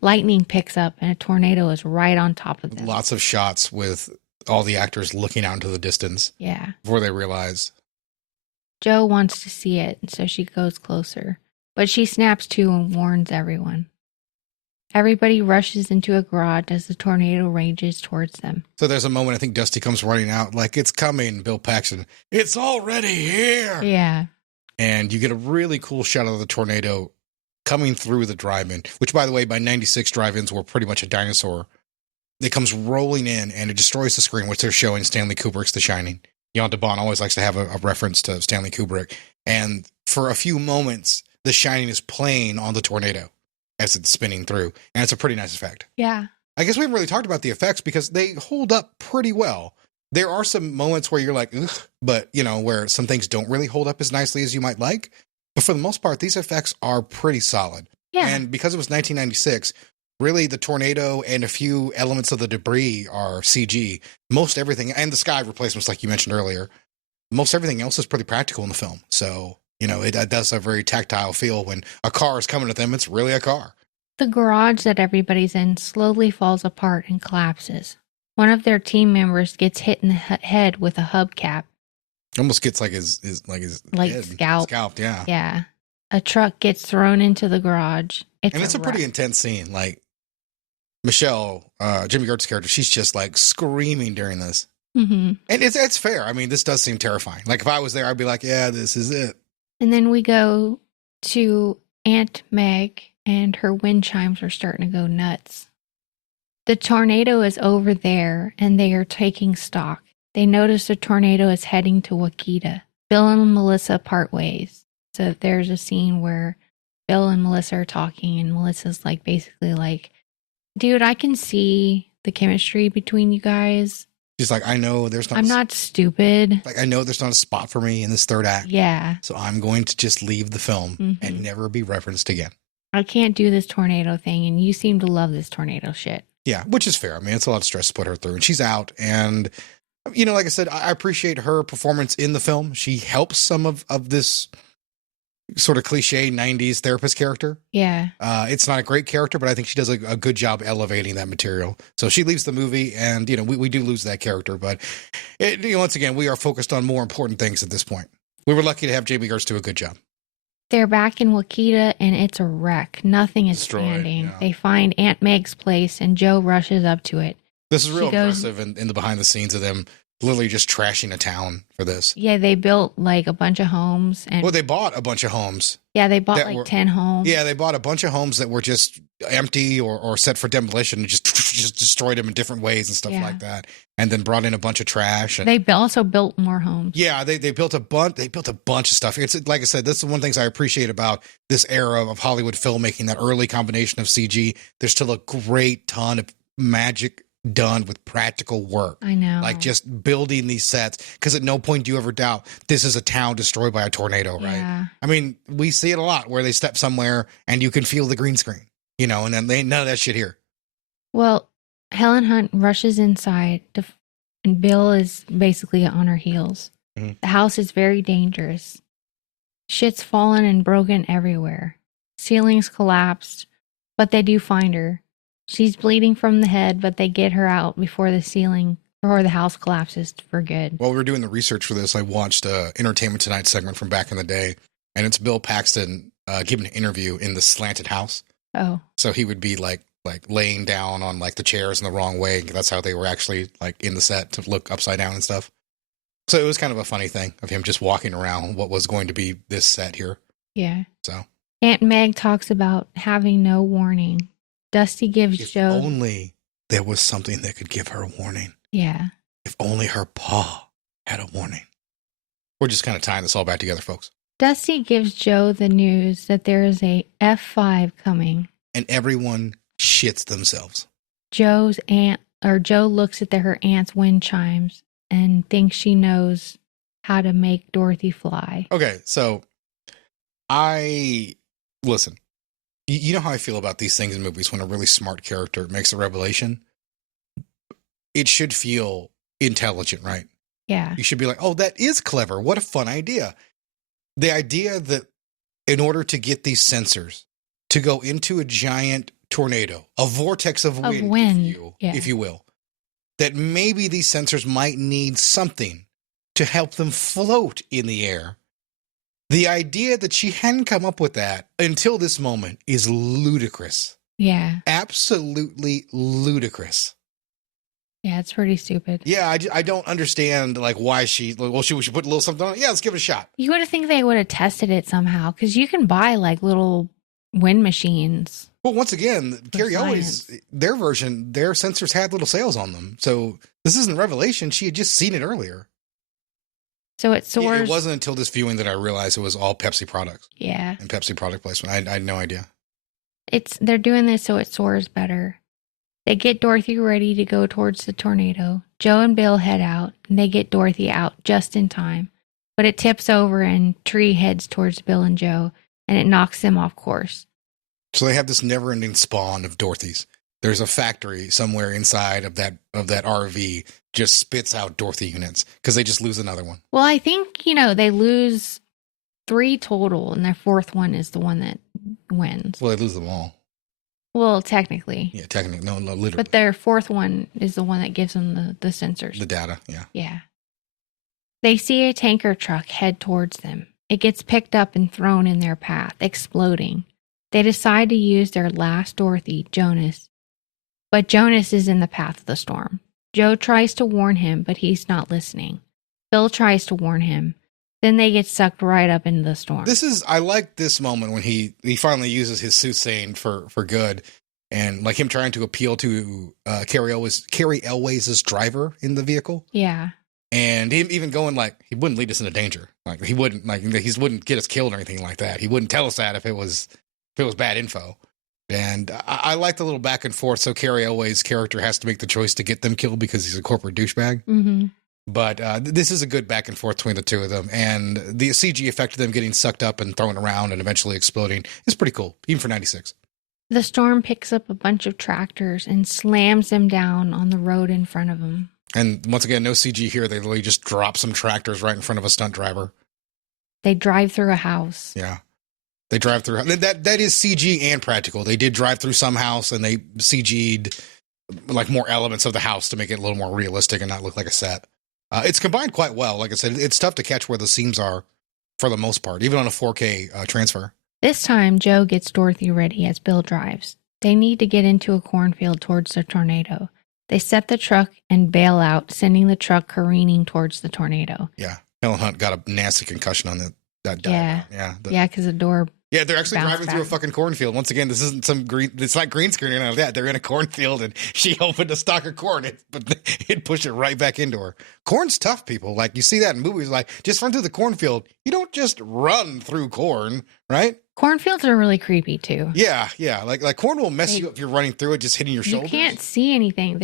Lightning picks up and a tornado is right on top of them. Lots of shots with all the actors looking out into the distance. Yeah. Before they realize. Joe wants to see it, and so she goes closer. But she snaps to and warns everyone. Everybody rushes into a garage as the tornado rages towards them. So there's a moment, I think Dusty comes running out like, it's coming, Bill Paxton. It's already here. Yeah. And you get a really cool shot of the tornado coming through the drive-in, which, by the way, by 96, drive-ins were pretty much a dinosaur. It comes rolling in, and it destroys the screen, which they're showing Stanley Kubrick's The Shining. Jan De Bont always likes to have a reference to Stanley Kubrick. And for a few moments, The Shining is playing on the tornado as it's spinning through. And it's a pretty nice effect. Yeah. I guess we haven't really talked about the effects because they hold up pretty well. There are some moments where you're like, ugh, but, where some things don't really hold up as nicely as you might like. But for the most part, these effects are pretty solid. Yeah. And because it was 1996, really the tornado and a few elements of the debris are CG. Most everything, and the sky replacements, like you mentioned earlier, most everything else is pretty practical in the film. So, it does have a very tactile feel when a car is coming at them. It's really a car. The garage that everybody's in slowly falls apart and collapses. One of their team members gets hit in the head with a hubcap. Almost gets like his head scalped. Yeah. Yeah. A truck gets thrown into the garage. It's a pretty intense scene. Like Michelle, Jimmy Gert's character, she's just like screaming during this. Mm-hmm. And it's fair. I mean, this does seem terrifying. Like if I was there, I'd be like, yeah, this is it. And then we go to Aunt Meg, and her wind chimes are starting to go nuts. The tornado is over there, and they are taking stock. They notice the tornado is heading to Wakita. Bill and Melissa part ways. So there's a scene where Bill and Melissa are talking, and Melissa's basically like, dude, I can see the chemistry between you guys. She's like, I know there's not. I'm not stupid. Like, I know there's not a spot for me in this third act. Yeah. So I'm going to just leave the film and never be referenced again. I can't do this tornado thing, and you seem to love this tornado shit. Yeah, which is fair. I mean, it's a lot of stress to put her through, and she's out. And, like I said, I appreciate her performance in the film. She helps some of this sort of cliche 90s therapist character. Yeah. It's not a great character, but I think she does a good job elevating that material. So she leaves the movie, and, we do lose that character. But once again, we are focused on more important things at this point. We were lucky to have Jamie Gertz do a good job. They're back in Wakita, and it's a wreck. Nothing is standing. Yeah. They find Aunt Meg's place, and Joe rushes up to it. This is real impressive in the behind the scenes of them literally just trashing a town for this. Yeah, they built a bunch of homes. Well, they bought a bunch of homes. Yeah, they bought 10 homes. Yeah, they bought a bunch of homes that were just empty or set for demolition and just destroyed them in different ways and stuff like that. And then brought in a bunch of trash. And they also built more homes. Yeah, they built a bunch. They built a bunch of stuff. It's like I said, that's the one of the things I appreciate about this era of Hollywood filmmaking. That early combination of CG. There's still a great ton of magic done with practical work. I know. Like just building these sets, because at no point do you ever doubt this is a town destroyed by a tornado, right? Yeah. I mean, we see it a lot where they step somewhere and you can feel the green screen, and then they ain't none of that shit here. Well, Helen Hunt rushes inside, and Bill is basically on her heels. Mm-hmm. The house is very dangerous. Shit's fallen and broken everywhere. Ceilings collapsed, but they do find her. She's bleeding from the head, but they get her out before the ceiling Before the house collapses for good. While we were doing the research for this, I watched Entertainment Tonight segment from back in the day, and it's Bill Paxton giving an interview in the slanted house. Oh. So he would be like laying down on like the chairs in the wrong way. That's how they were actually like in the set to look upside down and stuff. So it was kind of a funny thing of him just walking around what was going to be this set here. Yeah. So Aunt Meg talks about having no warning. Dusty gives if Joe. only there was something that could give her a warning. Yeah. If only her paw had a warning. We're just kind of tying this all back together, folks. Dusty gives Joe the news that there is a F5 coming. And everyone shits themselves. Joe looks at her aunt's wind chimes and thinks she knows how to make Dorothy fly. Okay, so listen. You know how I feel about these things in movies when a really smart character makes a revelation. It should feel intelligent, right? Yeah. You should be like, oh, that is clever. What a fun idea. The idea that in order to get these sensors to go into a giant tornado, a vortex of wind, if you will, that maybe these sensors might need something to help them float in the air. The idea that she hadn't come up with that until this moment is ludicrous. Yeah. Absolutely ludicrous. Yeah, it's pretty stupid. Yeah, I don't understand like why she should put a little something on it. Yeah, let's give it a shot. You would think they would have tested it somehow because you can buy like little wind machines. Well, once again, Cary Elwes, their version, their sensors had little sails on them. So this isn't revelation. She had just seen it earlier. So it soars. It wasn't until this viewing that I realized it was all Pepsi products. Yeah. And Pepsi product placement. I had no idea. They're doing this so it soars better. They get Dorothy ready to go towards the tornado. Joe and Bill head out, and they get Dorothy out just in time. But it tips over and Tree heads towards Bill and Joe, and it knocks them off course. So they have this never-ending spawn of Dorothy's. There's a factory somewhere inside of that RV just spits out Dorothy units because they just lose another one. Well, I think, they lose 3 total, and their 4th one is the one that wins. Well, they lose them all. Well, technically. Yeah, technically. No, literally. But their 4th one is the one that gives them the sensors. The data, yeah. Yeah. They see a tanker truck head towards them. It gets picked up and thrown in their path, exploding. They decide to use their last Dorothy, Jonas. But Jonas is in the path of the storm. Joe tries to warn him, but he's not listening. Bill tries to warn him. Then they get sucked right up into the storm. I like this moment when he finally uses his soothsaying for good, and like him trying to appeal to Cary Elwes' driver in the vehicle. Yeah. And him even going like, he wouldn't lead us into danger. Like he wouldn't get us killed or anything like that. He wouldn't tell us that if it was bad info. And I like the little back and forth. So Cary Elwes' character has to make the choice to get them killed because he's a corporate douchebag. Mm-hmm. But this is a good back and forth between the two of them. And the CG effect of them getting sucked up and thrown around and eventually exploding is pretty cool, even for 96. The storm picks up a bunch of tractors and slams them down on the road in front of them. And once again, no CG here. They literally just drop some tractors right in front of a stunt driver. They drive through a house. Yeah. They drive through. That is CG and practical. They did drive through some house and they CG'd like more elements of the house to make it a little more realistic and not look like a set. It's combined quite well. Like I said, it's tough to catch where the seams are for the most part, even on a 4K transfer. This time, Joe gets Dorothy ready as Bill drives. They need to get into a cornfield towards the tornado. They set the truck and bail out, sending the truck careening towards the tornado. Yeah. Helen Hunt got a nasty concussion on that dive. Yeah, because the door. Yeah, they're actually driving through a fucking cornfield. Once again, this isn't it's not green screen or anything like that. They're in a cornfield and she opened a stalk of corn, but it pushed it right back into her. Corn's tough, people. Like you see that in movies, like just run through the cornfield. You don't just run through corn, right? Cornfields are really creepy too. Yeah. Like corn will mess you up if you're running through it, just hitting your shoulders. You can't see anything.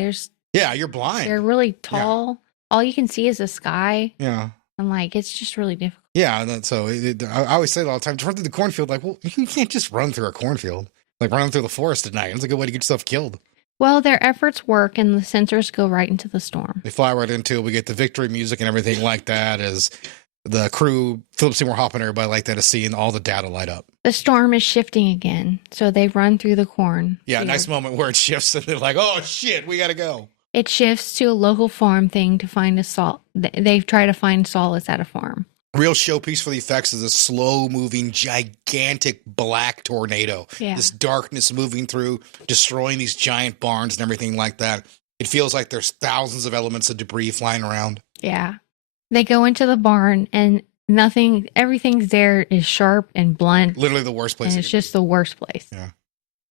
You're blind. They're really tall. Yeah. All you can see is the sky. Yeah. And like, it's just really difficult. Yeah, and so I always say it all the time, to run through the cornfield, like, well, you can't just run through a cornfield. Like running through the forest at night. It's a good way to get yourself killed. Well, their efforts work and the sensors go right into the storm. They fly right into it. We get the victory music and everything like that as the crew, Philip Seymour Hoffman, everybody like that is seeing all the data light up. The storm is shifting again, so they run through the corn. Yeah, nice moment where it shifts and they're like, oh shit, we gotta go. It shifts to a local farm thing to find they try to find solace at a farm. Real showpiece for the effects is a slow-moving, gigantic black tornado. Yeah. This darkness moving through, destroying these giant barns and everything like that. It feels like there's thousands of elements of debris flying around. Yeah. They go into the barn and everything's there is sharp and blunt. Literally the worst place. And it's just the worst place. Yeah.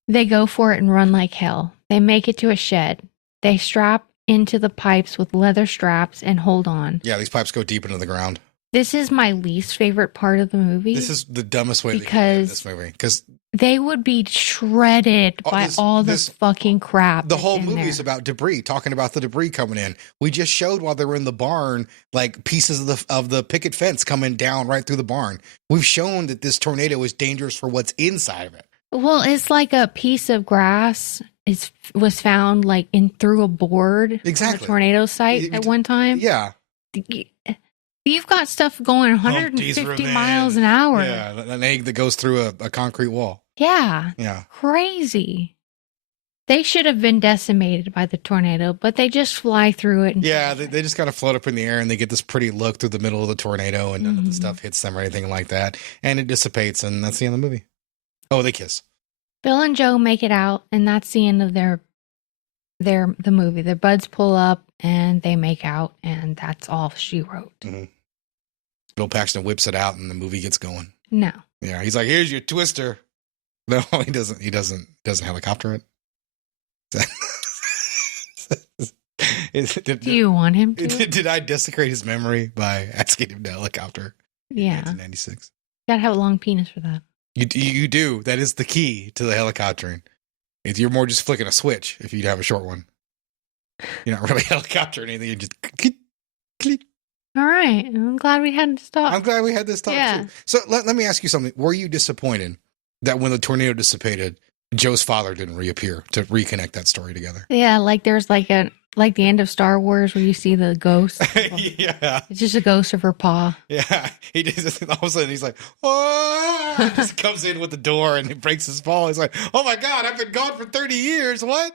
They go for it and run like hell. They make it to a shed. They strap into the pipes with leather straps and hold on. Yeah, these pipes go deep into the ground. This is my least favorite part of the movie. This is the dumbest way to get this movie. Because they would be shredded by all this fucking crap. The whole movie is about debris, talking about the debris coming in. We just showed while they were in the barn, like pieces of the picket fence coming down right through the barn. We've shown that this tornado is dangerous for what's inside of it. Well, it's like a piece of grass was found like through a board. Exactly. On a tornado site at one time. Yeah. You've got stuff going 150 miles an hour. Yeah, an egg that goes through a concrete wall. Yeah. Yeah. Crazy. They should have been decimated by the tornado, but they just fly through it. Yeah, they just kind of float up in the air and they get this pretty look through the middle of the tornado and none of the stuff hits them or anything like that. And it dissipates and that's the end of the movie. Oh, they kiss. Bill and Joe make it out and that's the end of the movie. Their buds pull up and they make out and that's all she wrote. Mm-hmm. Bill Paxton whips it out and the movie gets going. No. Yeah, he's like, "Here's your twister." No, he doesn't. He doesn't helicopter it. Do you want him to? Did I desecrate his memory by asking him to helicopter? Yeah. 1996. You gotta have a long penis for that. You do. That is the key to the helicoptering. You're more just flicking a switch if you have a short one. You're not really helicoptering anything. You just click, click. All right. I'm glad we had this talk. I'm glad we had this talk too. So let me ask you something. Were you disappointed that when the tornado dissipated, Joe's father didn't reappear to reconnect that story together? Yeah, like there's like the end of Star Wars where you see the ghost. Yeah. It's just a ghost of her paw. Yeah. He just all of a sudden he's like, "Oh," just comes in with the door and he breaks his paw. He's like, "Oh my God, I've been gone for 30 years. What?"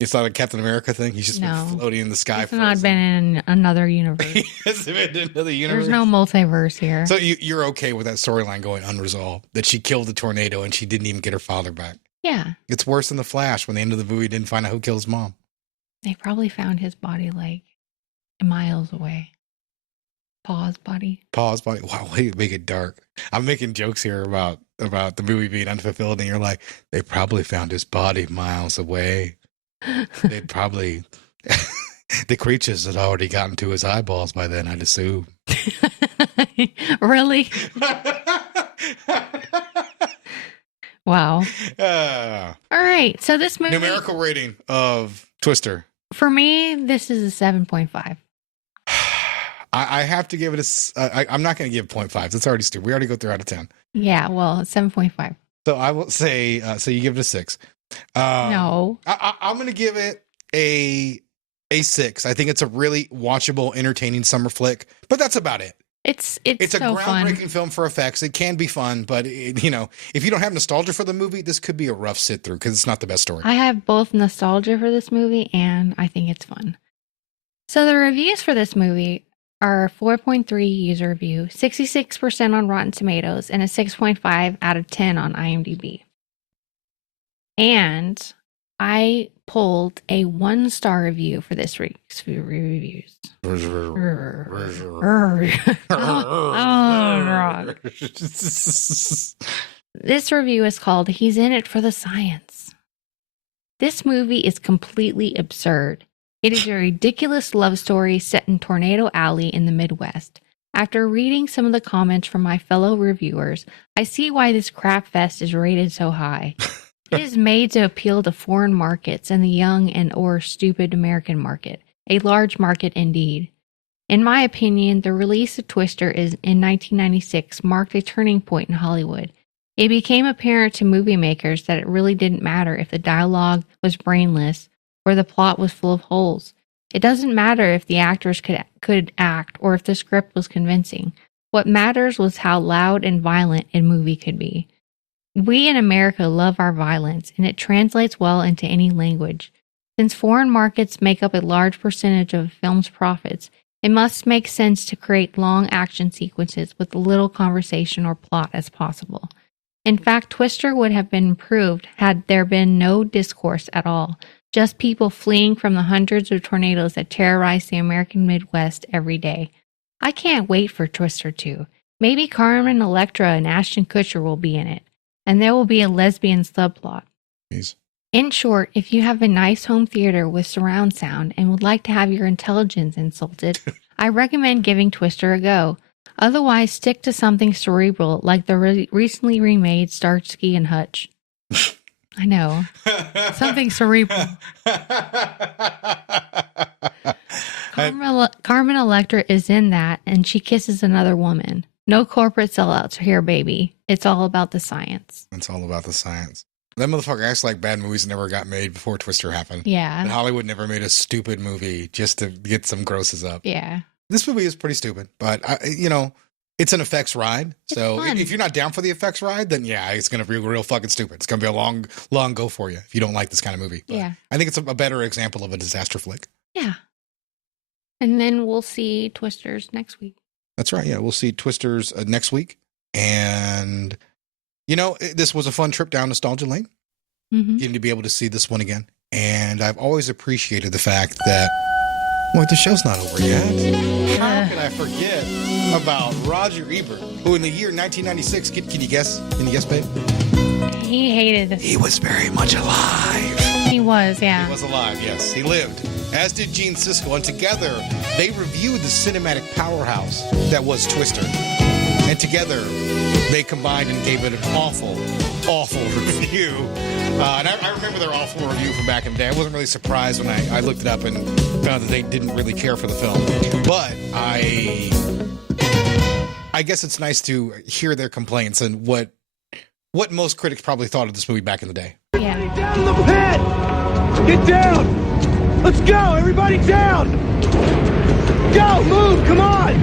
It's not a Captain America thing. He's just been floating in the sky. He's not been in another universe. He hasn't been in another universe. There's no multiverse here. So you're okay with that storyline going unresolved? That she killed the tornado and she didn't even get her father back? Yeah. It's worse than The Flash when the end of the movie didn't find out who killed his mom. They probably found his body like miles away. Pa's body. Wow, way to make it dark. I'm making jokes here about the movie being unfulfilled, and you're like, they probably found his body miles away. They'd probably the creatures had already gotten to his eyeballs by then, I'd assume. Really? Wow. All right. So this movie. Numerical rating of Twister. For me, this is a 7.5. I have to give it I'm not going to give 0.5. That's already stupid. We already go 3 out of 10. Yeah, well, it's 7.5. So I will say, so you give it a 6. No. I'm going to give it a 6. I think it's a really watchable, entertaining summer flick, but that's about it. It's a so groundbreaking film for effects. It can be fun, but if you don't have nostalgia for the movie, this could be a rough sit through because it's not the best story. I have both nostalgia for this movie and I think it's fun. So the reviews for this movie are 4.3 user review, 66% on Rotten Tomatoes, and a 6.5 out of 10 on IMDb. And I pulled a 1-star review for this week's reviews. This review is called "He's in It for the Science." This movie is completely absurd. It is a ridiculous love story set in Tornado Alley in the Midwest. After reading some of the comments from my fellow reviewers, I see why this crap fest is rated so high. It is made to appeal to foreign markets and the young and/or stupid American market, a large market indeed. In my opinion, the release of Twister in 1996 marked a turning point in Hollywood. It became apparent to movie makers that it really didn't matter if the dialogue was brainless or the plot was full of holes. It doesn't matter if the actors could act or if the script was convincing. What matters was how loud and violent a movie could be. We in America love our violence, and it translates well into any language. Since foreign markets make up a large percentage of a film's profits, it must make sense to create long action sequences with little conversation or plot as possible. In fact, Twister would have been improved had there been no discourse at all, just people fleeing from the hundreds of tornadoes that terrorize the American Midwest every day. I can't wait for Twister 2. Maybe Carmen Electra and Ashton Kutcher will be in it, and there will be a lesbian subplot. Jeez. In short, if you have a nice home theater with surround sound and would like to have your intelligence insulted, I recommend giving Twister a go. Otherwise, stick to something cerebral like the recently remade Starsky and Hutch. I know. Something cerebral. Carmen Electra is in that, and she kisses another woman. No corporate sellouts here, baby. It's all about the science. It's all about the science. That motherfucker acts like bad movies never got made before Twister happened. Yeah. And Hollywood never made a stupid movie just to get some grosses up. Yeah. This movie is pretty stupid, but it's an effects ride. So if you're not down for the effects ride, then yeah, it's going to be real fucking stupid. It's going to be a long go for you if you don't like this kind of movie. But yeah. I think it's a better example of a disaster flick. Yeah. And then we'll see Twisters next week. That's right. Yeah. We'll see Twisters next week. And, this was a fun trip down nostalgia lane. Mm-hmm. Getting to be able to see this one again. And I've always appreciated the fact that, the show's not over yet. How can I forget about Roger Ebert, who in the year 1996, can you guess? Can you guess, babe? He hated this. He was very much alive. He was, yeah. He was alive, yes. He lived. As did Gene Siskel. And together, they reviewed the cinematic powerhouse that was Twister. And together, they combined and gave it an awful review. And I remember their awful review from back in the day. I wasn't really surprised when I looked it up and found that they didn't really care for the film. But I guess it's nice to hear their complaints and what most critics probably thought of this movie back in the day. Yeah. Everybody down in the pit! Get down! Let's go! Everybody down! Go! Move! Come on!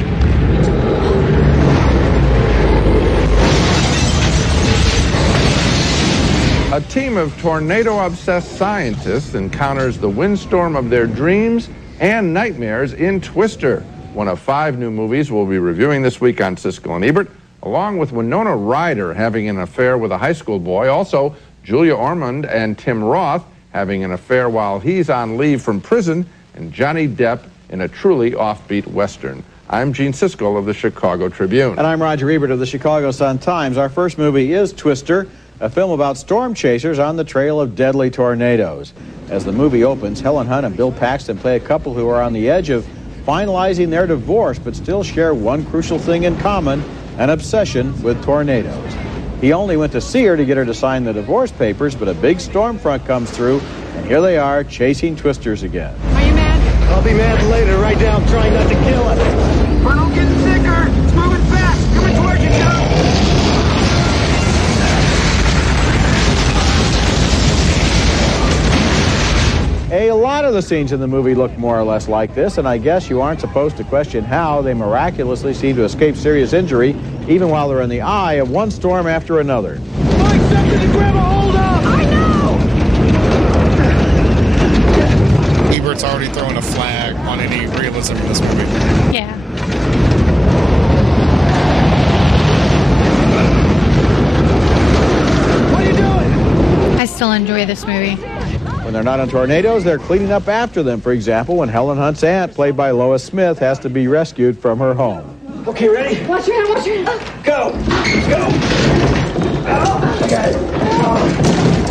A team of tornado-obsessed scientists encounters the windstorm of their dreams and nightmares in Twister, one of 5 new movies we'll be reviewing this week on Siskel and Ebert, along with Winona Ryder having an affair with a high school boy, also Julia Ormond and Tim Roth having an affair while he's on leave from prison, and Johnny Depp in a truly offbeat Western. I'm Gene Siskel of the Chicago Tribune. And I'm Roger Ebert of the Chicago Sun-Times. Our first movie is Twister, a film about storm chasers on the trail of deadly tornadoes. As the movie opens, Helen Hunt and Bill Paxton play a couple who are on the edge of finalizing their divorce, but still share one crucial thing in common, an obsession with tornadoes. He only went to see her to get her to sign the divorce papers, but a big storm front comes through, and here they are chasing Twisters again. Are you mad? I'll be mad later. Right now I'm trying not to kill it. Funnel getting thicker. It's moving fast. Coming towards you, Joe. A lot of the scenes in the movie look more or less like this, and I guess you aren't supposed to question how they miraculously seem to escape serious injury, even while they're in the eye of one storm after another. Find something to grab a hold of! I know! Ebert's already throwing a flag on any realism in this movie. Yeah. What are you doing? I still enjoy this movie. When they're not in tornadoes, they're cleaning up after them. For example, when Helen Hunt's aunt, played by Lois Smith, has to be rescued from her home. Okay, ready? Watch your hand, watch your hand. Go! Go! Oh, okay. Oh.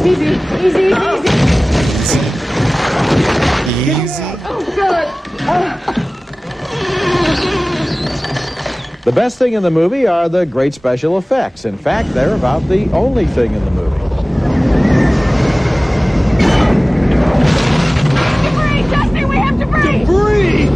Easy, easy, easy. Easy. Oh, good. The best thing in the movie are the great special effects. In fact, they're about the only thing in the movie. Debris, Dusty, we have debris. Debris!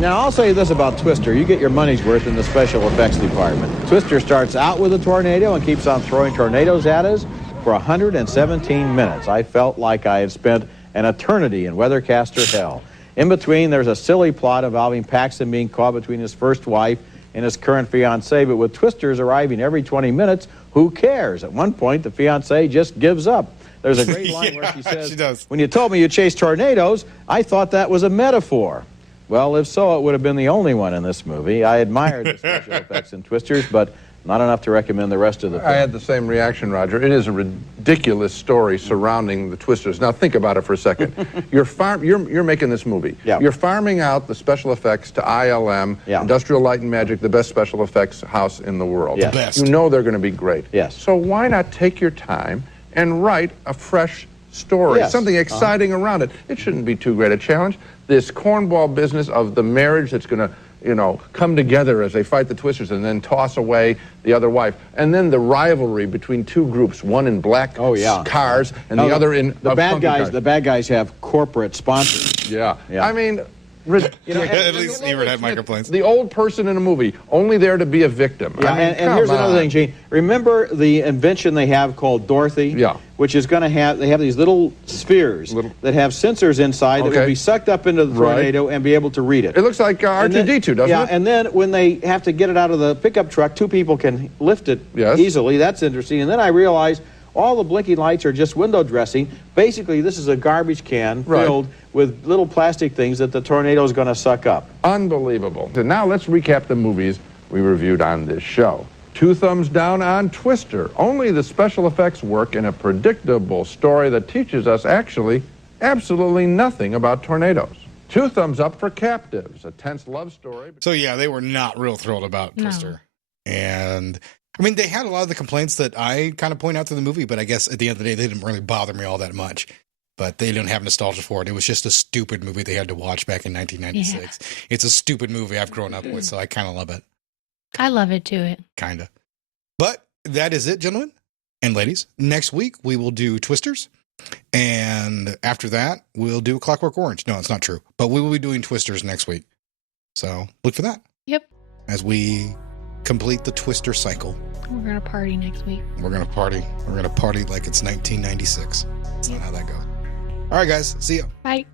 Now, I'll say this about Twister. You get your money's worth in the special effects department. Twister starts out with a tornado and keeps on throwing tornadoes at us for 117 minutes. I felt like I had spent an eternity in Weathercaster hell. In between, there's a silly plot involving Paxton being caught between his first wife and his current fiancée, but with twisters arriving every 20 minutes, who cares? At one point, the fiancée just gives up. There's a great line where she says, she does. "When you told me you chased tornadoes, I thought that was a metaphor." Well, if so, it would have been the only one in this movie. I admired the special effects in Twisters, but not enough to recommend the rest of the film. I had the same reaction, Roger. It is a ridiculous story surrounding the Twisters. Now think about it for a second. You're making this movie. Yeah. You're farming out the special effects to ILM, Yeah. Industrial Light and Magic, the best special effects house in the world. Yes. The best. You know they're going to be great. Yes. So why not take your time and write a fresh story, Yes. something exciting around it? It shouldn't be too great a challenge. This cornball business of the marriage that's going to come together as they fight the Twisters and then toss away the other wife. And then the rivalry between two groups, one in black cars and the other in the bad funky guys. cars. The bad guys have corporate sponsors. Yeah. Yeah. I mean, At least Ebert had my complaints. the old person in a movie, only there to be a victim. Yeah, I mean, and here's come another on. thing, Gene. Remember the invention they have called Dorothy? Yeah. Which is going to have, they have these little spheres that have sensors inside that will Okay. be sucked up into the Right. tornado and be able to read it. It looks like R2-D2, doesn't yeah, it? and then when they have to get it out of the pickup truck, two people can lift it Yes. easily. That's interesting. And then I realized all the blinking lights are just window dressing. Basically, this is a garbage can Right. filled with little plastic things that the tornado is going to suck up. Unbelievable. So now let's recap the movies we reviewed on this show. 2 thumbs down on Twister. Only the special effects work in a predictable story that teaches us actually absolutely nothing about tornadoes. 2 thumbs up for Captives, a tense love story. So yeah, they were not real thrilled about No. Twister. And I mean, they had a lot of the complaints that I kind of point out to the movie, but I guess at the end of the day, they didn't really bother me all that much. But they didn't have nostalgia for it. It was just a stupid movie they had to watch back in 1996. It's a stupid movie I've grown up with, so I kind of love it. I love it too. Kind of. But that is it, gentlemen and ladies. Next week, we will do Twisters. And after that, we'll do Clockwork Orange. No, it's not true. But we will be doing Twisters next week. So look for that. Yep. As we complete the Twister cycle. We're going to party next week. We're going to party. We're going to party like it's 1996. That's not how that goes. All right, guys. See ya. Bye.